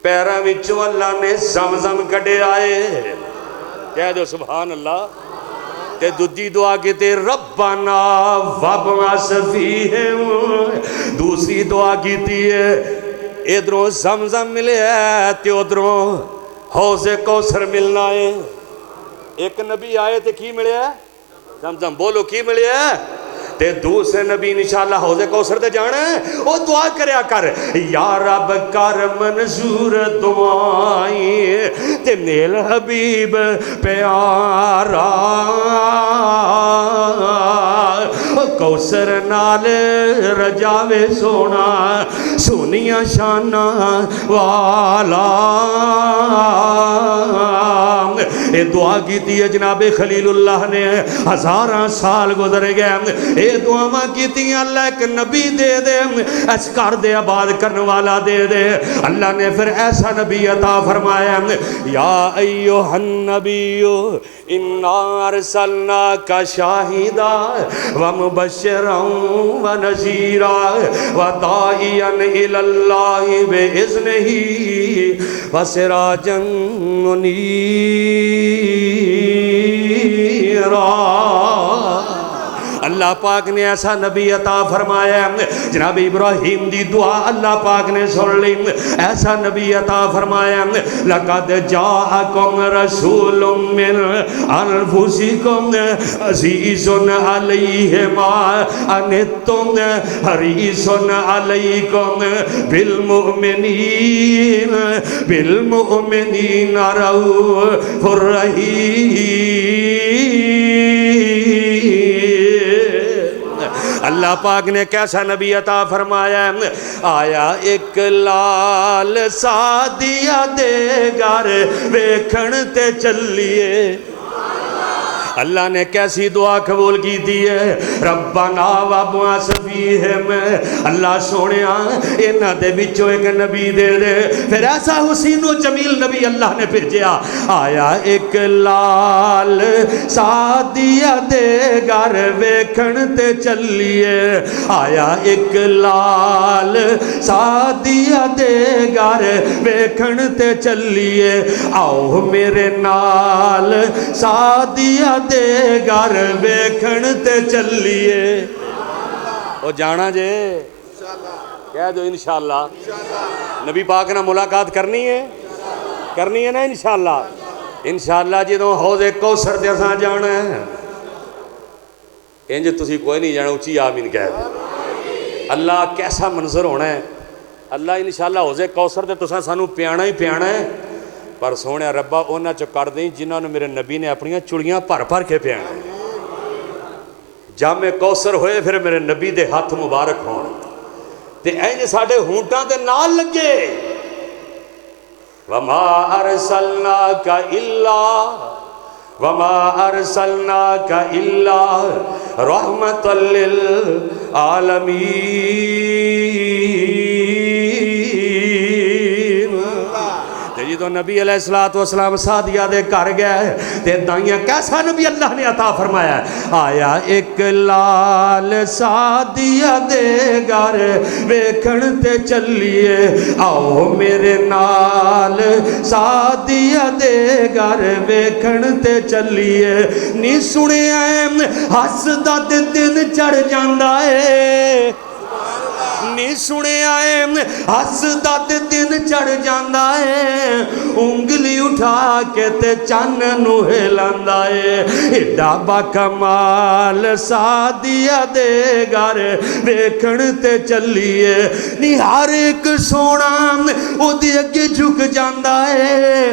पैरों विचों अल्लाह ने ज़मज़म कढ़े आए। कह दो सुभान अल्लाह। ते दूजी दुआ की रब्बना वबअस फीहिम, दूसरी दुआ की इधरों ज़मज़म मिले है ते उधरों हौज़े कौसर मिलना है। एक नबी आए तो की मिले? ज़मज़म। बोलो की मिले? ते दूसरे नबी इंशाअल्लाह हौज़े कौसर ते जाना है। वो दुआ करया कर, या रब कर मंजूर दुआएं ते मेल हबीब प्यारा, कौसर नाल रजावे सोना सोनिया शाना वाला। ये दुआ की है जनाबे खलीलुल्लाह ने, 1000 साल गुजर गए, ये दुआवां की अल्लाह एक नबी दे दे, इस घर दे आबाद करने वाला दे दे। अल्लाह ने फिर ऐसा नबी अता फरमाया, या अय्युहन नबिय्यु इन्ना अरसलनाका शाहिदा व मुबश्शिरन व नज़ीरा व दाइयन इलल्लाहि बिइज़्निही व सिराजन मुनीरा। अल्लाह पाक ने ऐसा नबी अता फरमाया, जनाब इब्राहिम दी दुआ अल्लाह पाक ने सुन ली, ऐसा नबी अता फरमाया, लक़द जाअकुम रसूलुम मिन अनफुसिकुम अज़ीज़ुन अलैहि मा अनित्तुम हरीसुन अलैकुम बिल मुमिनीन रऊफ़ुर रहीम। अल्लाह पाक ने कैसा नबी अता फरमाया, आया एक लाल सादिया दे घर वेखण ते चलिए। अल्लाह ने कैसी दुआ कबूल की दी है, रब्बना वब्अस फीहिम, अल्लाह सोनिया इन्हां दे विचों एक नबी दे दे। फिर ऐसा हुसैनो जमील नबी अल्लाह ने भेजा, आया एक लाल सादिया दे घर वेखण ते चलिए, आया एक लाल सादिया दे घर वेखण ते चलिए, आओ मेरे नाल सादिया दे घर वेखण ते चलिए। ओ जाना जे, कह दो इंशाअल्लाह। नबी पाक ना मुलाकात करनी है ना इंशाअल्लाह। इंशाअल्लाह जो हौज़े कौसर ते असां जाना है, इंज तुसी कोई नहीं जाना, उची आमीन कह दे। अल्लाह कैसा मंजर होना है, अल्लाह इंशाअल्लाह हौज़े कौसर ते तुसां सानू पियाना ही पियाना है। पर सोने रब्बा उन्हां चों कढ दें जिन्होंने मेरे नबी ने अपनियां चुड़ियां भर भर के पियाना। जामे कौसर होए फिर मेरे नबी दे हथ मुबारक होण ते इंज साडे होंठां दे नाल लगे, वमा अरसलनाका इल्ला रहमतल लिल आलमीन। तो नबी अलैहिस्सलाम सादिया दे घर गए ते दाइयां कैसा नबी अल्लाह ने अता फरमाया, आया एक लाल सादिया दे घर वेखण ते चलिए, आओ मेरे नाल सादिया दे घर वेखण ते चलिए। नी सुनिया हसदा ते दिन चढ़ जांदा है, नी सुनिया हसदा ते दिन चढ़ जांदा है, उंगली उठा के ते चन्न नू हिलांदा है। एडा बाकमाल सादिया दे घर वेखण ते चलिए, नी हर एक सोना ओदे अगे झुक जांदा है।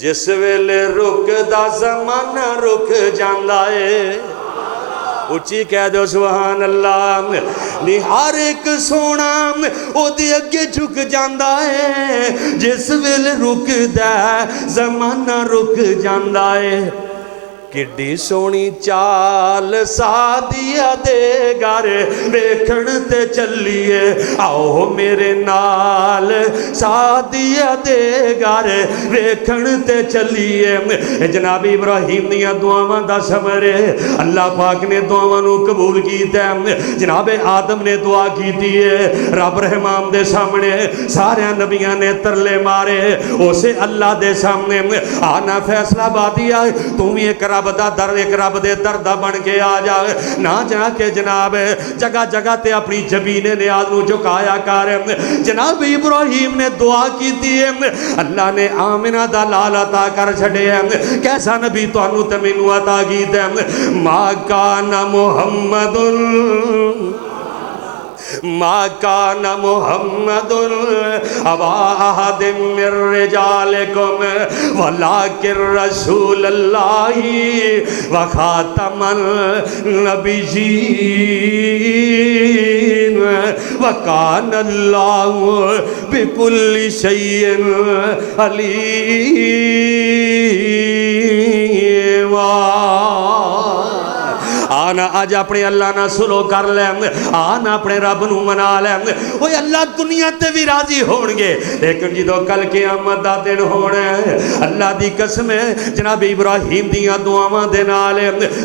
जिस वेले रुकदा ज़माना रुक जांदा है, उची कह दो सुभान अल्लाह। नी हर एक सोना ओदे अगे झुक जांदा है, जिस वेले रुकदा ज़माना रुक जांदा है। किड्डी सोनी चाल सादिया दे घर वेखण ते चलिए, आओ मेरे नाल सादिया दे घर वेखण ते चलिए। जनाब इब्राहिम दियां दुआवां दा समरे अल्लाह पाक ने दुआवां नू कबूल कीता। जनाब आदम ने दुआ की है, रब रहमान दे सामने सारे नबियां ने तरले मारे, उसे अल्लाह दे सामने आना फैसला बादिया तू भी एक रब दा दर, एक रब दे दर दा बन के आ जा, ना जाके जनाब जगह जगह ते अपनी जमीने नियाज नू झुकाया कर। जनाब इब्राहिम ने दुआ की है, अल्लाह ने आमिना दा लाल अता कर छड़िया। कैसा नबी तुहानू ते मैनू अता कीता। मा काना मुहम्मदुन मा काना मुहम्मदुन अबा अहदिम मिर रिजालिकुम वलाकिन रसूलुल्लाहि व खातमन नबिय्यीन व कानल्लाहु बिकुल्लि शैइन अलीम। अज अपने अल्लाह ना सुलो कर लै, आ ना अपने रब नूं मना लै। ओए अल्लाह दुनिया ते भी राजी होणगे, लेकिन जो कल क़यामत दा दिन होना है, अल्लाह दी कसम है, जनाब इब्राहिम दियां दुआवां दे नाल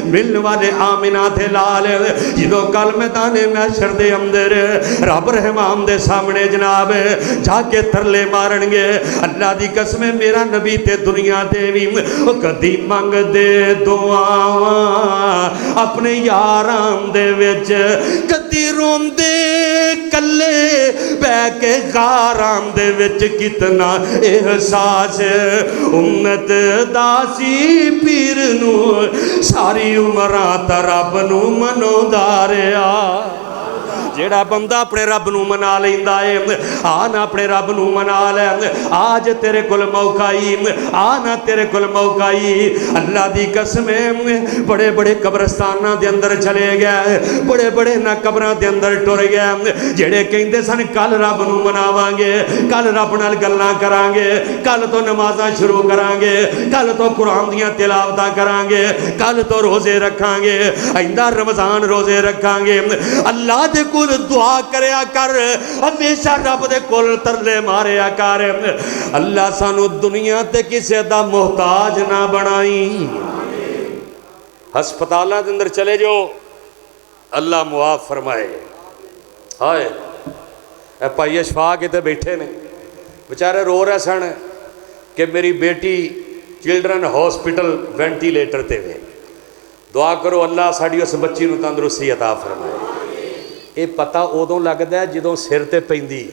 मिलने वाले आमिना दे लाल, जो कल मैदाने महशर दे अंदर रब रहमान दे सामने जनाब जाके तरले मारनगे। अल्लाह दी कसम है, मेरा नबी ते दुनिया दे भी कदी मंगदे दुआवां अपने यारां दे विच, कदी रोंदे कल्ले बह के गारां दे विच। कितना एहसास उम्मत दासी पीर नू सारी उमरां ता रब नू मनोदा रहा। जेड़ा बंदा अपने रब नू मना लेंदा है, आ ना अपने रब नू मना लै, आज तेरे कोल मौका ही, आ ना तेरे कोल मौका ही। अल्लाह दी कसम है, बड़े बड़े कब्रस्तानां दे अंदर चले गए, बड़े बड़े ना कब्रां दे अंदर टुर गए, जेड़े कहंदे सन कल रब नू मनावांगे, कल रब नाल गल्लां करांगे, कल तो नमाज़ां शुरू करांगे, कल तो कुरान दियां तिलावतां करांगे, कल तो रोजे रखांगे, आइंदा रमज़ान रोजे रखांगे। अल्लाह दे कोल दुआ करया कर, हमेशा रब दे कोल तरले मारिया कर। अल्लाह सानू दुनिया ते किसे दा मोहताज ना बनाई। हस्पतालों के अंदर चले जाओ, अल्लाह मुआफ फरमाए। हाय भाई अशफाक इतने बैठे ने, बेचारे रो रहे सन कि मेरी बेटी चिल्ड्रन हॉस्पिटल वेंटीलेटर ते वे, दुआ करो अल्लाह साड़ी उस बच्ची नूं तंदुरुस्ती अता फरमाए। ये पता उदों लगता है जदों सिर ते पैंदी,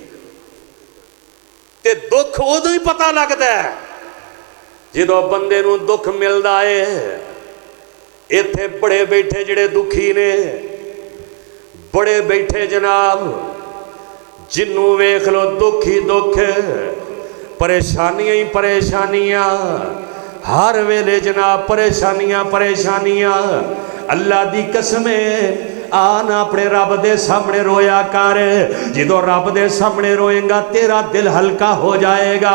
ते दुख उदों ही पता लगता है जदों बंदे नूं दुख मिलता है। इत्थे बड़े बैठे जिहड़े दुखी ने, बड़े बैठे जनाब जिन्नू वेख लो दुख ही दुख, परेशानियां ही परेशानियां, हर वेले जनाब परेशानियां परेशानियां। अल्लाह दी कसम है, आ ना अपने रब दे सामने रोया कर। जो रब दे सामने रोएगा तेरा दिल हल्का हो जाएगा,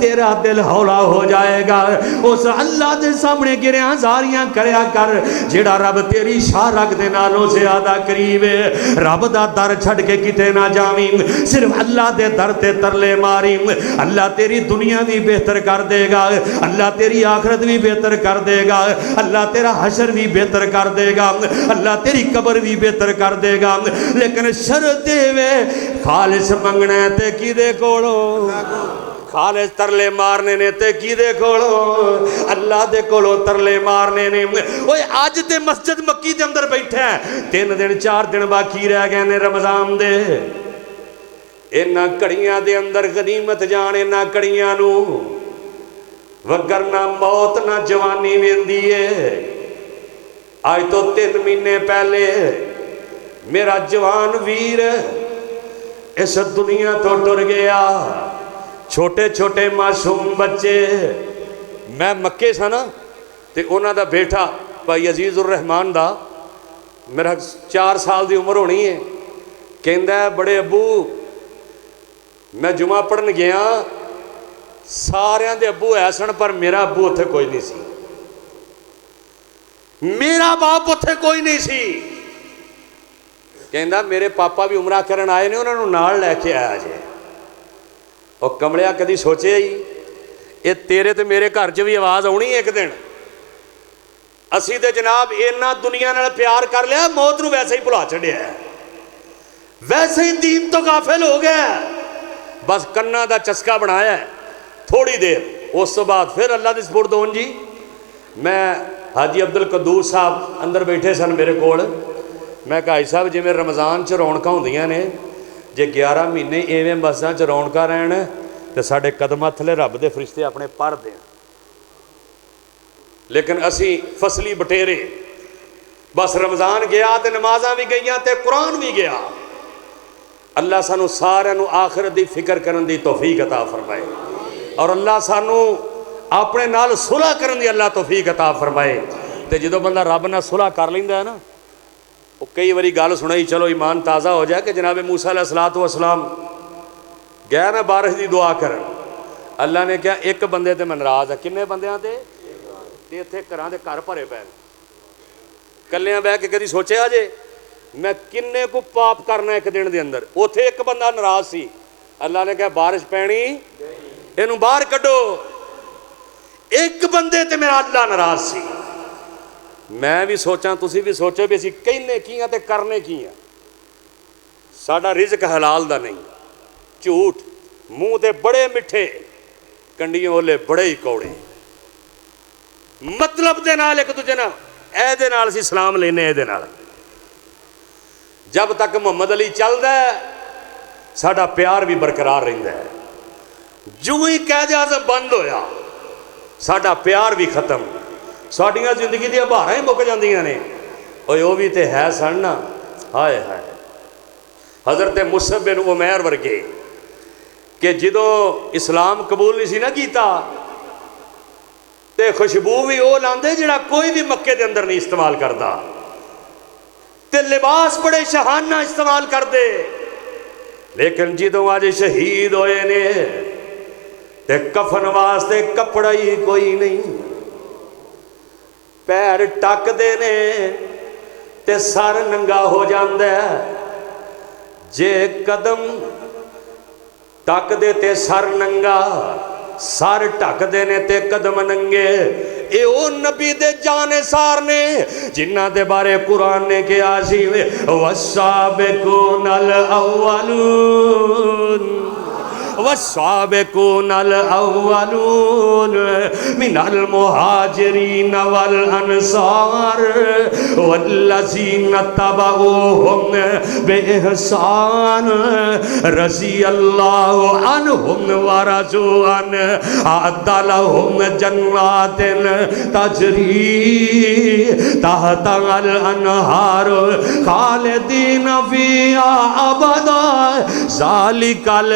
तेरा दिल हौला हो जाएगा। उस अल्लाह दे सामने गिरिया जारियां करया कर, जेड़ा रब तेरी शाह रग दे नालों ज्यादा करीब है। रब दा दर छड़ के किते ना जावी, सिर्फ अल्लाह दे दर ते तरले मारी। अल्लाह तेरी दुनिया भी बेहतर कर देगा, अल्लाह तेरी आखरत भी बेहतर कर देगा, अल्लाह तेरा हशर भी बेहतर कर देगा, अल्लाह तेरी कब्र भी बेहतर कर देगा। लेकिन शर्त देवे खालिस मंगना ते किदे कोलों, खालिस तरले मारने ने ते किदे कोलों, अल्लाह दे कोलों तरले मारने ने। ओए अज ते मस्जिद मक्की दे अंदर बैठा है, 3 दिन 4 दिन बाकी रह गए ने रमजान दे। इन्हां घड़ियां दे अंदर गनीमत जान, इन्हां घड़ियां नू वगर ना मौत ना जवानी वेंदी है। आज तो 3 महीने पहले मेरा जवान वीर इस दुनिया तो टुर गया। छोटे छोटे मासूम बच्चे, मैं मक्के सा ना, तो उन्हों का बेटा भाई अजीज़ उर रहमान दा मेरा 4 साल की उम्र होनी है, कहता बड़े अबू मैं जुमा पढ़न गया, सारियां दे अबू है सन पर मेरा अबू उत्थे कोई नहीं सी, मेरा बाप उत्थे कोई नहीं सी। कहता मेरे पापा भी उमरा करन आए ने, उन्होंने नाल लैके आया जे। और कमलिया कदी सोचे ही ये तेरे ते मेरे घर च भी आवाज़ आनी एक दिन। असी तो जनाब इन्ना दुनिया नाल प्यार कर लिया, मौत नूं वैसे ही भुला छड्डिया, वैसे ही दीन तो गाफिल हो गया, बस कन्ना दा चस्का बनाया थोड़ी देर, उस तो बाद फिर अल्लाह दी सपुर्द होन जी। मैं हाजी अब्दुल कदूस साहब अंदर बैठे सन मेरे कोल, मैं कहा साहब जिमें रमज़ान च रौनकां होंदियां ने, जे 11 महीने इवें बसां च रौनकां रहन तो साडे कदमां थले रब दे फरिश्ते अपने पर देन। लेकिन असी फसली बटेरे, बस रमज़ान गया तो नमाज़ां भी गईयां ते कुरान भी गया। अल्लाह सानू सारिआं नू आखिरत दी फिक्र करन दी तौफीक अता फरमाए, और अल्लाह सानू अपने नाल सुलह करन दी अल्लाह तौफीक अता फरमाए। तो जो बंदा रब नाल सुलह कर लैंदा है ना, वो कई बारी गल सुनाई, चलो ईमान ताज़ा हो जाए कि जनाब मूसा अलैहिस्सलातु वस्सलाम गया ना बारिश की दुआ करन, अल्लाह ने कहा एक बंदे ते मैं नाराज़ है, किन्ने बंदियां ते इत्थे घरां दे घर भरे पए, कलियां बह के कभी सोचा जे मैं किन्ने को पाप करना एक दिन के अंदर। उत्थे एक बंदा नाराज सी, अल्लाह ने कहा बारिश पैनी, इनू बाहर कड्डो। एक बंदे ते मेरा अल्लाह नाराज सी। मैं भी सोचा, तुसी भी सोचो भी असीं कहने की ते करने की आ। साडा रिज़्क हलाल दा नहीं, झूठ, मूँह ते बड़े मिठे, कंडियों ओले बड़े ही कौड़े, मतलब दे नाल एक दूजे नाल ए नाल असीं सलाम लेने ए नाल। जब तक मुहम्मद अली चलदा है साडा प्यार भी बरकरार रहिंदा है। जो ही कैद आज़म बंद होया साडा प्यार भी खत्म, साडियां जिंदगी दी बहारां ही मुक जांदियां ने। ओए वो भी ते है सन ना, हाय हाय। हज़रत मुसअब बिन उमैर वर्गे कि जदों इस्लाम कबूल नहीं सी ना कीता ते खुशबू भी वो लांदे जिहड़ा कोई भी मक्के दे अंदर नहीं इस्तेमाल करता, ते लिबास बड़े शहाना इस्तेमाल करते। लेकिन जदों अज शहीद होए ने ते कफन वास्ते कपड़ा ही कोई नहीं, पैर टकदे ने ते सर नंगा हो जांदा है। जे कदम टकदे ते सर नंगा, सर ढकदे ने ते कदम नंगे। ए ओ नबी दे जाने सार ने जिन्हां दे बारे कुरान ने कहा सी वस्साबिकूनल अव्वलून वस्साबिकूनल अव्वलून मिनल मुहाजिरीन वल अंसार वल्लज़ीना तबऊहुम बिइहसान रज़ियल्लाहु अन्हुम व रज़ू अन अअद्दा लहुम जन्नातिन तजरी तहतल अनहार खालिदीन फ़ीहा अबदा ज़ालिकल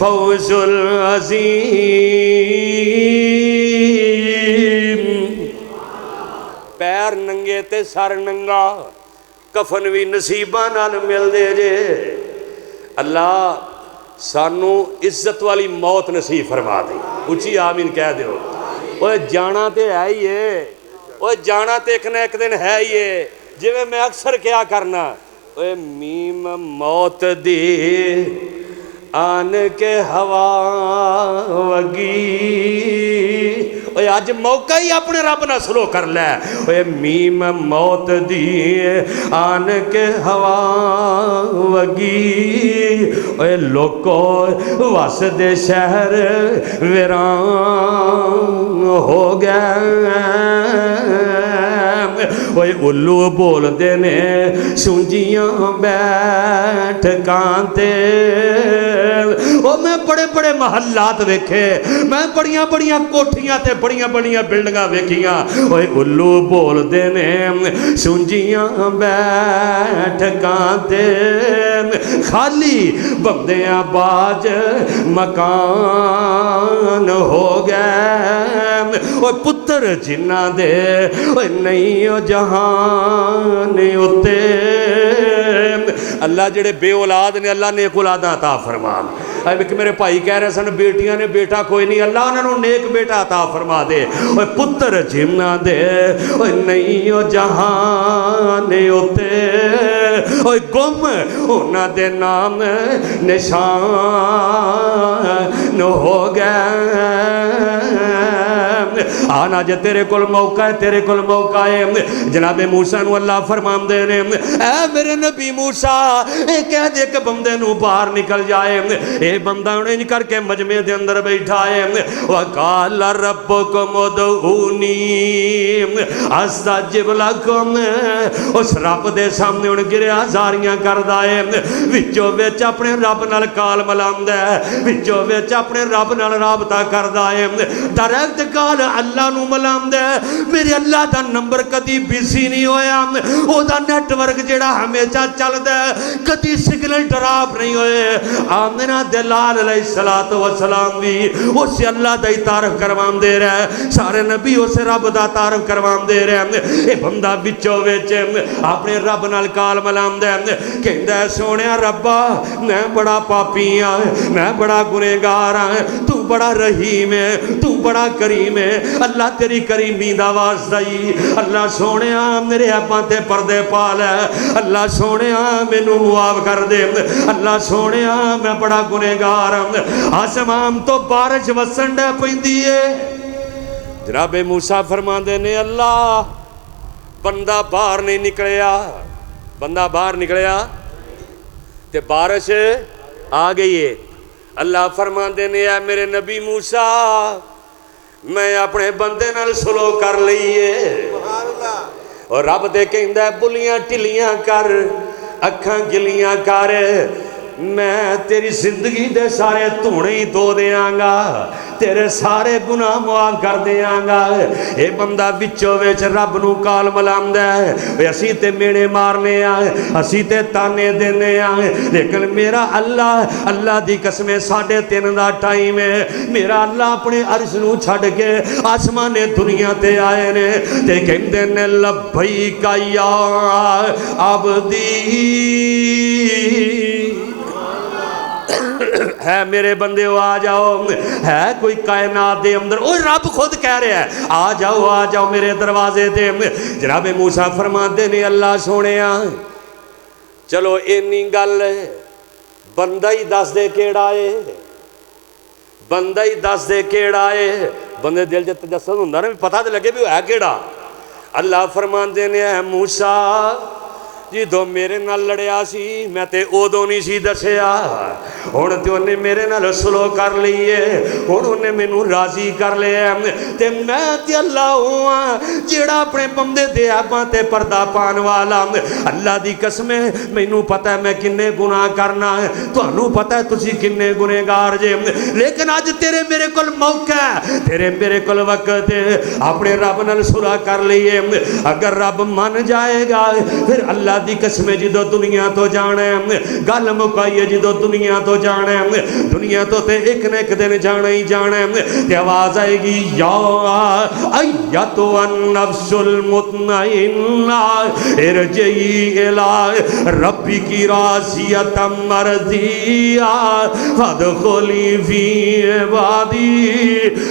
फौजुल अज़ीम। पैर नंगे ते सर नंगा, कफन भी नसीबां नाल मिलदे जे। अल्लाह सानू इज्जत वाली मौत नसीब फरमा दे, उची आमीन कह दो। ओए जाना तो है ही है, ओए जाना तो एक ना एक दिन है ही है। जिवें मैं अक्सर क्या करना, ओए मीम मौत दी आन के हवा वगी। ओए अज मौका ही अपने रब नाल सुलो कर लै। ओए मीम मौत दी आन के हवा वगी। ओए लोको वस दे शहर वीरान हो गए। ओए उल्लू बोलते ने सूंजियां बैठ कांते। ओ मैं बड़े बड़े महल्लात वेखे, मैं बड़ियां बड़ियां कोठियां ते बड़ियां बड़ियां बिल्डिंगां वेखियां। ओए उल्लू बोलते ने सूंजियां बैठ कांते। खाली बंदियां बाज मकान हो गए। ओए पुत्र जिन्ना दे ओए नहीं ओ जहान उत्ते। अल्लाह जेड़े बे औलाद ने अल्लाह नेक औलादा अता फरमा। एक मेरे भाई कह रहे सन बेटियां ने बेटा कोई नहीं, अल्लाह उन्होंने नेक बेटा अता फरमा दे। ओए पुत्र जिन्ना दे ओए नहीं ओ जहान उत्ते। ओए गुम उन्हां दे नाम निशान हो गए। आना जे तेरे कोल मौका है, तेरे कोल मौका है। जनाबे मूसा नू अल्लाह फरमांदे ने ऐ मेरे नबी मूसा ए कह दे कि बंदे नू बाहर निकल जाए। ए बंदा हुण इंज करके मजमे दे अंदर बैठा है। वकाल रब्बुकुम उदऊनी अस्तजिब लकुम। उस रब दे सामने हुण गिरिया जारियां करदा है, विचों विच अपने रब नाल काल मिलांदा है, विचों विच अपने रब नाल राबता करदा है। डायरेक्ट काल अल्लाह नू मिलांदा है। मेरे अल्लाह दा नंबर कदी बिजी नहीं होया, ओदा नेटवर्क जेड़ा हमेशा चलदा है, कदी सिग्नल ड्रॉप नहीं होए। आमिना दे लाल अलैहिस्सलातु वस्सलाम भी उस अल्लाह दा ही तारीफ करवांदे रहे, सारे नबी उस रब दा तारीफ करवांदे रहे। ए बंदा विचों विच अपने रब नाल काल मिलांदा है, कहंदा सोहणिया रब्बा मैं बड़ा पापी हां, मैं बड़ा गुनहगार हां, तू बड़ा रहीम है, तू बड़ा करीम है। अल्लाह तेरी करीमी दा वास्ता ही। अल्लाह सोने मेरे ऐपां ते पर्दे पा लै। अल्लाह सोने मैनू मुआफ कर दे। अल्लाह सोने मैं बड़ा गुनहगार हूं। आसमान तो बारिश वसन डै पैंदी है। जनाबे मूसा फरमांदे ने अल्लाह बंदा बाहर नहीं निकलिया, बंदा बाहर निकलिया ते बारिश आ गई है। अल्लाह फरमांदे ने है मेरे नबी मूसा मैं अपने बंदे नाल सुलह कर लई है। और रब ते कहंदा बुलियां ढिलियां कर, अखां गिलियां कर, मैं तेरी जिंदगी दे सारे धूने ही धो देंगा, तेरे सारे गुनाह मुआफ कर देंगा। ये बंदा विचों विच रब नूं काल मलांदा है, असीं ते मेणे मारने आ, असीं ते ताने देने आ, लेकिन मेरा अल्लाह, अल्लाह दी कसम 3:30 दा टाइम है। मेरा अल्लाह अपने अर्श नूं छड्ड के आसमाने दुनिया ते आए ने ते कहंदे ने लब्बैक या अब्दी है मेरे बंदे आ जाओ। है कोई कायनात दे अंदर, ओ रब खुद कह रहा है आ जाओ मेरे दरवाजे ते। जनाबे मूसा फरमाते ने अल्लाह सोने चलो इन्नी गल बंदा ही दस दे केड़ा है, बंदा ही दस दे केड़ा है। बंदे दिल च तजस्सुस हुंदा ना, पता तो लगे भी है केड़ा। अल्लाह फरमाते ने है मूसा जो मेरे नाल लड़िया सी मैं ते उदों नहीं सी दसिया, हुण ते उन्हें मेरे नाल सुलह कर ली है, हुण उन्हें मैनू राजी कर लिया ते मैं ते अल्लाह हूँ जेड़ा अपने बंदे दे ऐबां ते पर्दा पाने वाला। अल्लाह दी कसम है मैनू पता है मैं किन्ने गुनाह करना है, तुहानू पता है तुसी किन्ने गुनहगार जे, लेकिन अज तेरे मेरे कोल मौका है, तेरे मेरे कोल वक्त है, अपने रब नाल सुलह कर लईए। अगर रब मन जाएगा फिर अल्लाह दी कसम जो दुनिया तो जाना है, गल मुकाई जो दुनिया तो जाना है, दुनिया तो ते एक न एक दिन जाना ही जाना है। ते आवाज आएगी या अय्यतुहन नफ्सुल मुतमइन्ना इरजिई इला रब्बिकी राज़ियतम मर्ज़िया फदखुली फी इबादी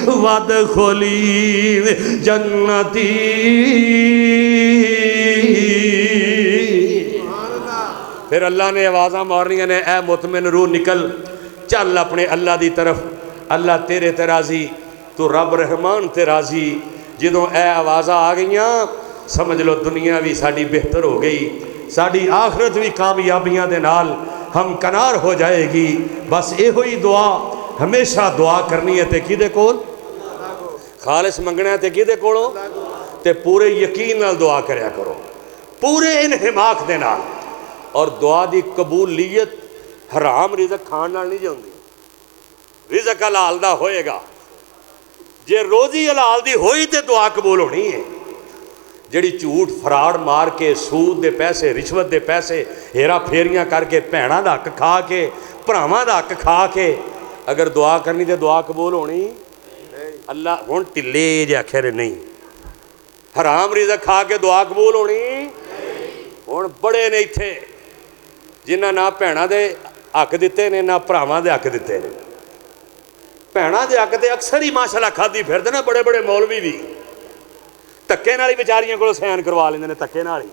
वदखुली जन्नती। फिर अल्लाह ने आवाज़ा मारनिया ने ए मुतमिन रूह निकल चल अपने अल्लाह की तरफ, अल्लाह तेरे ते राजी, तू रब रहमान ते राजी। जो ए आवाज़ा आ गई समझ लो दुनिया भी साड़ी बेहतर हो गई, साड़ी आखरत भी कामयाबियां दे नाल हम कनार हो जाएगी। बस यो ही दुआ हमेशा दुआ करनी है ते किदे कोल खालिस मंगना है ते किदे कोलों, ते पूरे यकीन नाल दुआ करया करो, पूरे इनहिमाक दे नाल। और दुआ की कबूलीयत हराम रिजक खाण नाल नहीं जाती, रिजक हलाल दा होएगा। जे रोजी हलाल दी होई तो दुआ कबूल होनी है। जिहड़ी झूठ फराड़ मार के सूद दे पैसे रिश्वत दे पैसे हेरा फेरियां करके भैणां दा हक खा के भरावां दा हक खा के अगर दुआ करनी तो दुआ कबूल होनी। अल्लाह हुण ढिले जे आखे नहीं, हराम रिजक खा के दुआ कबूल होनी। हुण बड़े ने इत्थे जिन्हां ना भैणां दे हक दिते ने ना भरावां दे हक दिते ने। भैणां दे हक ते अक्सर ही माशाअल्लाह खाधी फिरदे ना बड़े बड़े मौलवी भी, धक्के नाल ही बेचारियां कोलों सैन करवा लेंदे ने, धक्के नाल ही।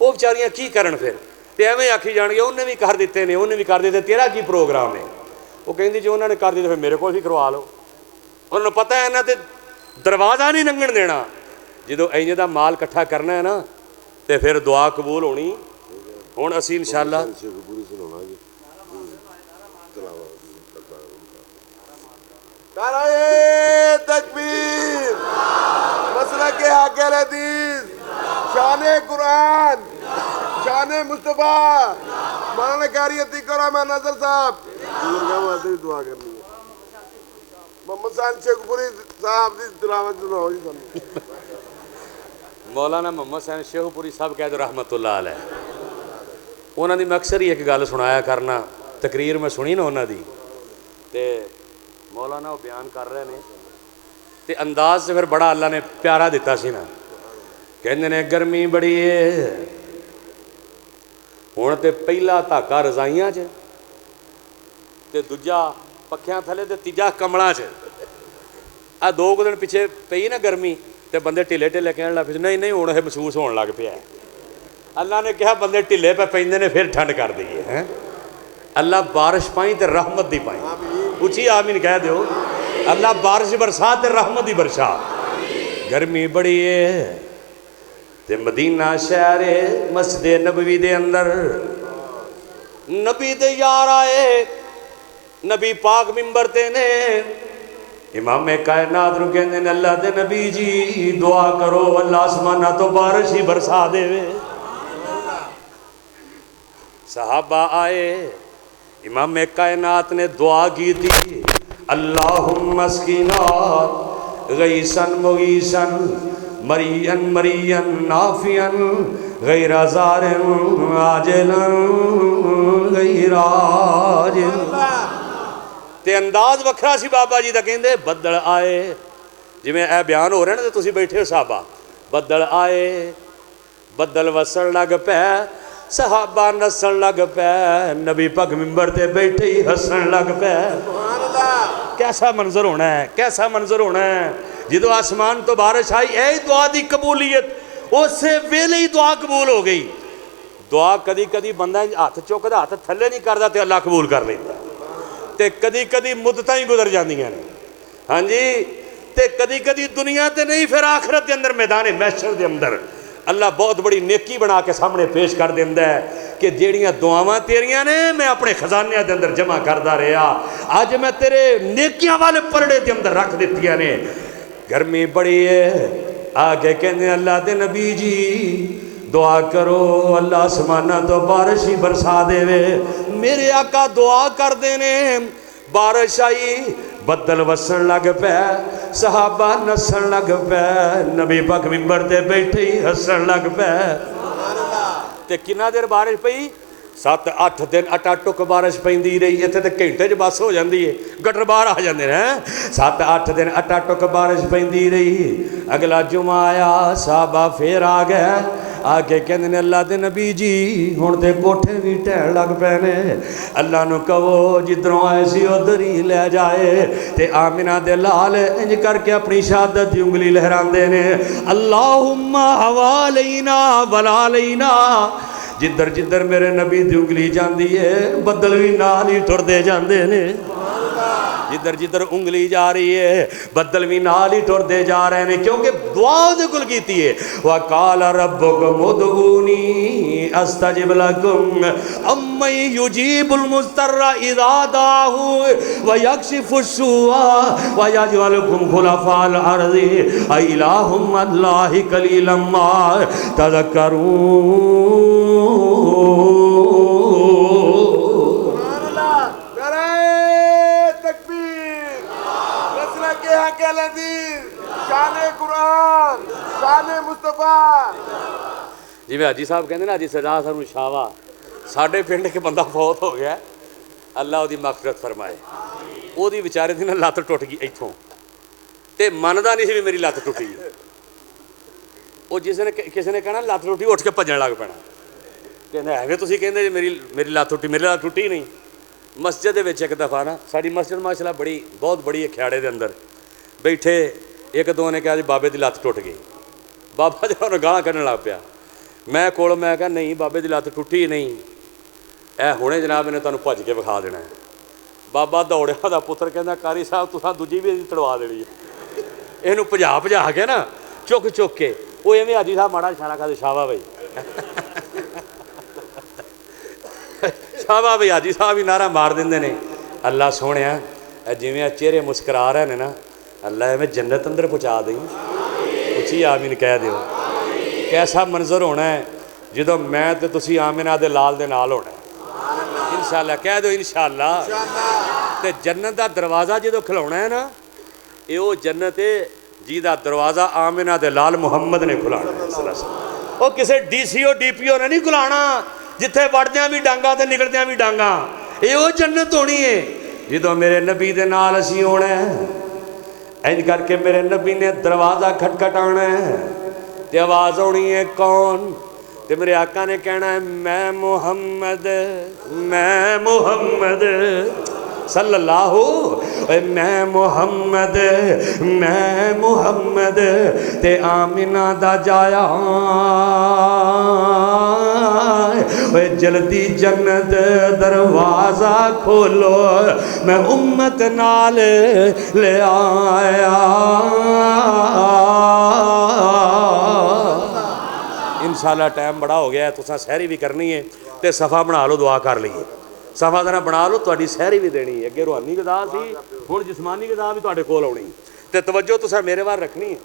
वो बेचारियां की करन फिर, ते एवें आखी जाणगे उन्हें भी कर दिते ने, उन्हें भी कर दिते, तेरा की प्रोग्राम है। वो कहंदी जो उन्होंने कर दिते फिर मेरे को भी करवा लो। उन्होंने पता है इन्हां ते दरवाज़ा नहीं लंघण देना। जो इंज दा माल इकट्ठा करना है ना तो फिर दुआ कबूल होनी। हुण असीं इंशाअल्लाह तकबीर मसला के आगे हदीस शाने कुरान शाने मुस्तफ़ा मौलाना कारी अतीक रहमान नज़र साहब बुजुर्गों वास्ते भी दुआ करनी है। मोहम्मद साहब शेखपुरी साहब की तिलावत सुनाओ जी सानू। मौलाना मोहम्मद सैन शेखपुरी साहब कह दो रहमतुल्लाह अलैह। उन्होंने मैं अक्सर ही एक गल सुनाया करना, तकरीर में सुनी ना उन्होंने ते मौलाना वो बयान कर रहे हैं तो अंदाज से फिर बड़ा अल्लाह ने प्यारा दिता सी ना। कहते ने गर्मी बड़ी है हुण ते पहला धाका रजाइयां च ते दूजा पखियां थले ते तीजा कमलों च। आ 2 दिन पिछे पई ना गर्मी तो बंदे ढिले ढिले कहने लग पे, नहीं नहीं हुण ये महसूस होने लग पिया। अल्लाह ने कहा बंदे ढिले पे पैंदे ने फिर ठंड कर दी है। अल्लाह बारिश पाई तो रहमत दी पाई, उची आमीन कह दो। अल्लाह बारिश बरसा तो रहमत दी बरसा। गर्मी बड़ी है ते मदीना शहर है, मस्जिद नबवी दे अंदर नबी दे यार आए, नबी पाक मिंबर ते ने इमाम कायनात नु कहंदे ने अल्लाह दे नबी जी दुआ करो अल्लाह आसमाना तो बारिश ही बरसा देवे। सहाबा आए, इमाम कायनात ने दुआ की थी, अल्लाहुम्मा अस्किना गईसन मुगीसन मरियन मरियन नाफियन गैरा ज़ारिन आजिलन गैरा आजिल। ते अंदाज वखरा सी बाबा जी दा, कहंदे बदल आए, जिवें ए बयान हो रहे ना तुसीं बैठे हो साहबा, बदल आए बदल वसन लग पै, सहाबा नसन लग पै, नबी पग मिंबर ते बैठे ही हसन लग पै। कैसा मंजर होना है, कैसा मंजर होना है जो आसमान तो बारिश आई। यही दुआ की कबूलीयत उस वेले ही दुआ कबूल हो गई। दुआ कदी कदी बंदा हथ चुकदा हथ थले नहीं करता तो अल्लाह कबूल कर लेता, ते कदी कदी मुद्दतां ही गुजर जांदियां ने। हाँ जी, ते कदी कदी दुनिया ते नहीं फिर आखिरत के अंदर मैदान महशर के अंदर अल्लाह बहुत बड़ी नेकी बना के सामने पेश कर देंदा है कि जेड़ियां दुआवां तेरियां ने मैं अपने खजानिया के अंदर जमा करता रहा, अज मैं तेरे नेकियां वाले परड़े के अंदर रख दित्तियां ने। गर्मी बड़ी है, आगे कहने अल्लाह दे नबी जी दुआ करो अल्लाह आसमाना तो बारिश ही बरसा देवे। मेरे आका दुआ कर देने, बारिश आई, बदल वसन लग पै, सहाबा नसन लग पै, नबी पग मिंबर ते बैठे ही हसन लग पै। ते किन्ना देर बारिश पई, 7-8 दिन अटाटुक बारिश पैंदी रही। इत्थे ते घंटे च बस हो जाती है, गटर बाहर आ जाते हैं। 7-8 दिन अटाटुक बारिश पैंदी रही। अगला जुमा आया, साहबा फिर आ गए, आके कहते ने अल्लाह के नबी जी हुण ते कोठे भी ढहण लग पे ने, अल्लाह नू कहो जिधरों आए सी उधर ही लै जाए। ते आमिना दे लाल इंज करके अपनी शहादत की उंगली लहराते ने, अल्लाहुम्मा हवा लैना वला लैना। जिधर जिधर मेरे नबी की उंगली जाती है बदल भी नाल ही टुरदे जाते ने। जिधर जिधर उंगली जा रही है बदल भी नाल ही टुरदे जा रहे हैं, क्योंकि दुआ उहदे कोल कीती है। वकाल रब्बुकुम उदऊनी अस्तजिब लकुम अम्मन युजीबुल मुस्तर्रा इज़ा दाहू व यक्शिफु सुआ व यजअलुकुम खुलफाल अर्ज़ि अइलाहुम अल्लाहि कलीलन मा तज़क्करून। जिवें हाजी साहब कहते ना, हाजी सरदार साहब शावा साढ़े पिंड एक बंदा फौत हो गया, अल्लाह उसकी मगफरत फरमाए। ਉਹਦੀ ਵਿਚਾਰੇ ਦੀ ना ਲੱਤ टुट गई इत्थों, तो मनता नहीं भी मेरी लत्त टुटी। वो जिस ने किसी ने कहना लत्त टुटी उठ के भजन लग पैना, कहना है तुसीं कहंदे जी मेरी लत्त टुटी, मेरी लत्त टुटी नहीं। मस्जिद दे विच एक दफ़ा ना साडी मस्जिद माशाअल्लाह बड़ी बहुत बड़ी है, ख्याड़े के अंदर बैठे एक दो ने कहा जी बाबे की लत्त टुट गई। बाबा जी उन्हें गालां कढ़न लग पिया। मैं कोल मैं कहा नहीं बाबे की लत्त टुटी नहीं, ए हुणे जनाब इन्हें तुहानूं भज के विखा देना है। बाबा दौड़िया दा पुत्र कहना कारी साहब तुसां दूजी भी तड़वा देनी है। इनू भजा भजा के ना चुक चुक के वो इवें हाजी साहब माड़ा इशारा कर शाबा भाई शाबा भाई। हाजी साहब ही नारा मार देंगे ने, अल्लाह सोने जिवें चेहरे मुस्करा रहे हैं ना, अल्लाह इवें जन्नत अंदर पहुँचा दें। उची आमीन कह दो। कैसा मंजर होना है जो मैं तो तुसी आमिना दे लाल दे नाल होना है इंशाअल्लाह, कह दो इंशाअल्लाह। ते जन्नत का दरवाज़ा जो खिलाना है ना, ये वो जन्नत है जिहदा दरवाज़ा आमिना दे लाल मुहम्मद ने खुलाना है। वो किसी DCO DPO ने नहीं खुलाना, जिथे वड़द्या भी डांगा तो निकलद्या भी डांगा। ये वो जन्नत होनी है जो मेरे नबी दे नाल असीं होना है। इंज करके मेरे नबी ने दरवाज़ा खटखटाना है तो आवाज़ आनी है कौन, तो मेरे आका ने कहना है मैं मुहम्मद, मैं मुहम्मद। सल्लल्लाहु मैं मुहम्मद ते आमिना दा जाया जल्दी जन्नत दरवाजा खोलो मैं उम्मत नाल ले आया। इंशाअल्लाह टाइम बड़ा हो गया है, तुसां सहरी भी करनी है तो सफ़ा बना लो, दुआ कर लीए। सफ़ा जरा बना लो, तुहाडी सहरी भी देनी है। अगे रूहानी गज़ा सी, हुण जिस्मानी गज़ा भी तुहाडे कोल आउणी ते तवज्जो तुसां मेरे वाल रखनी है।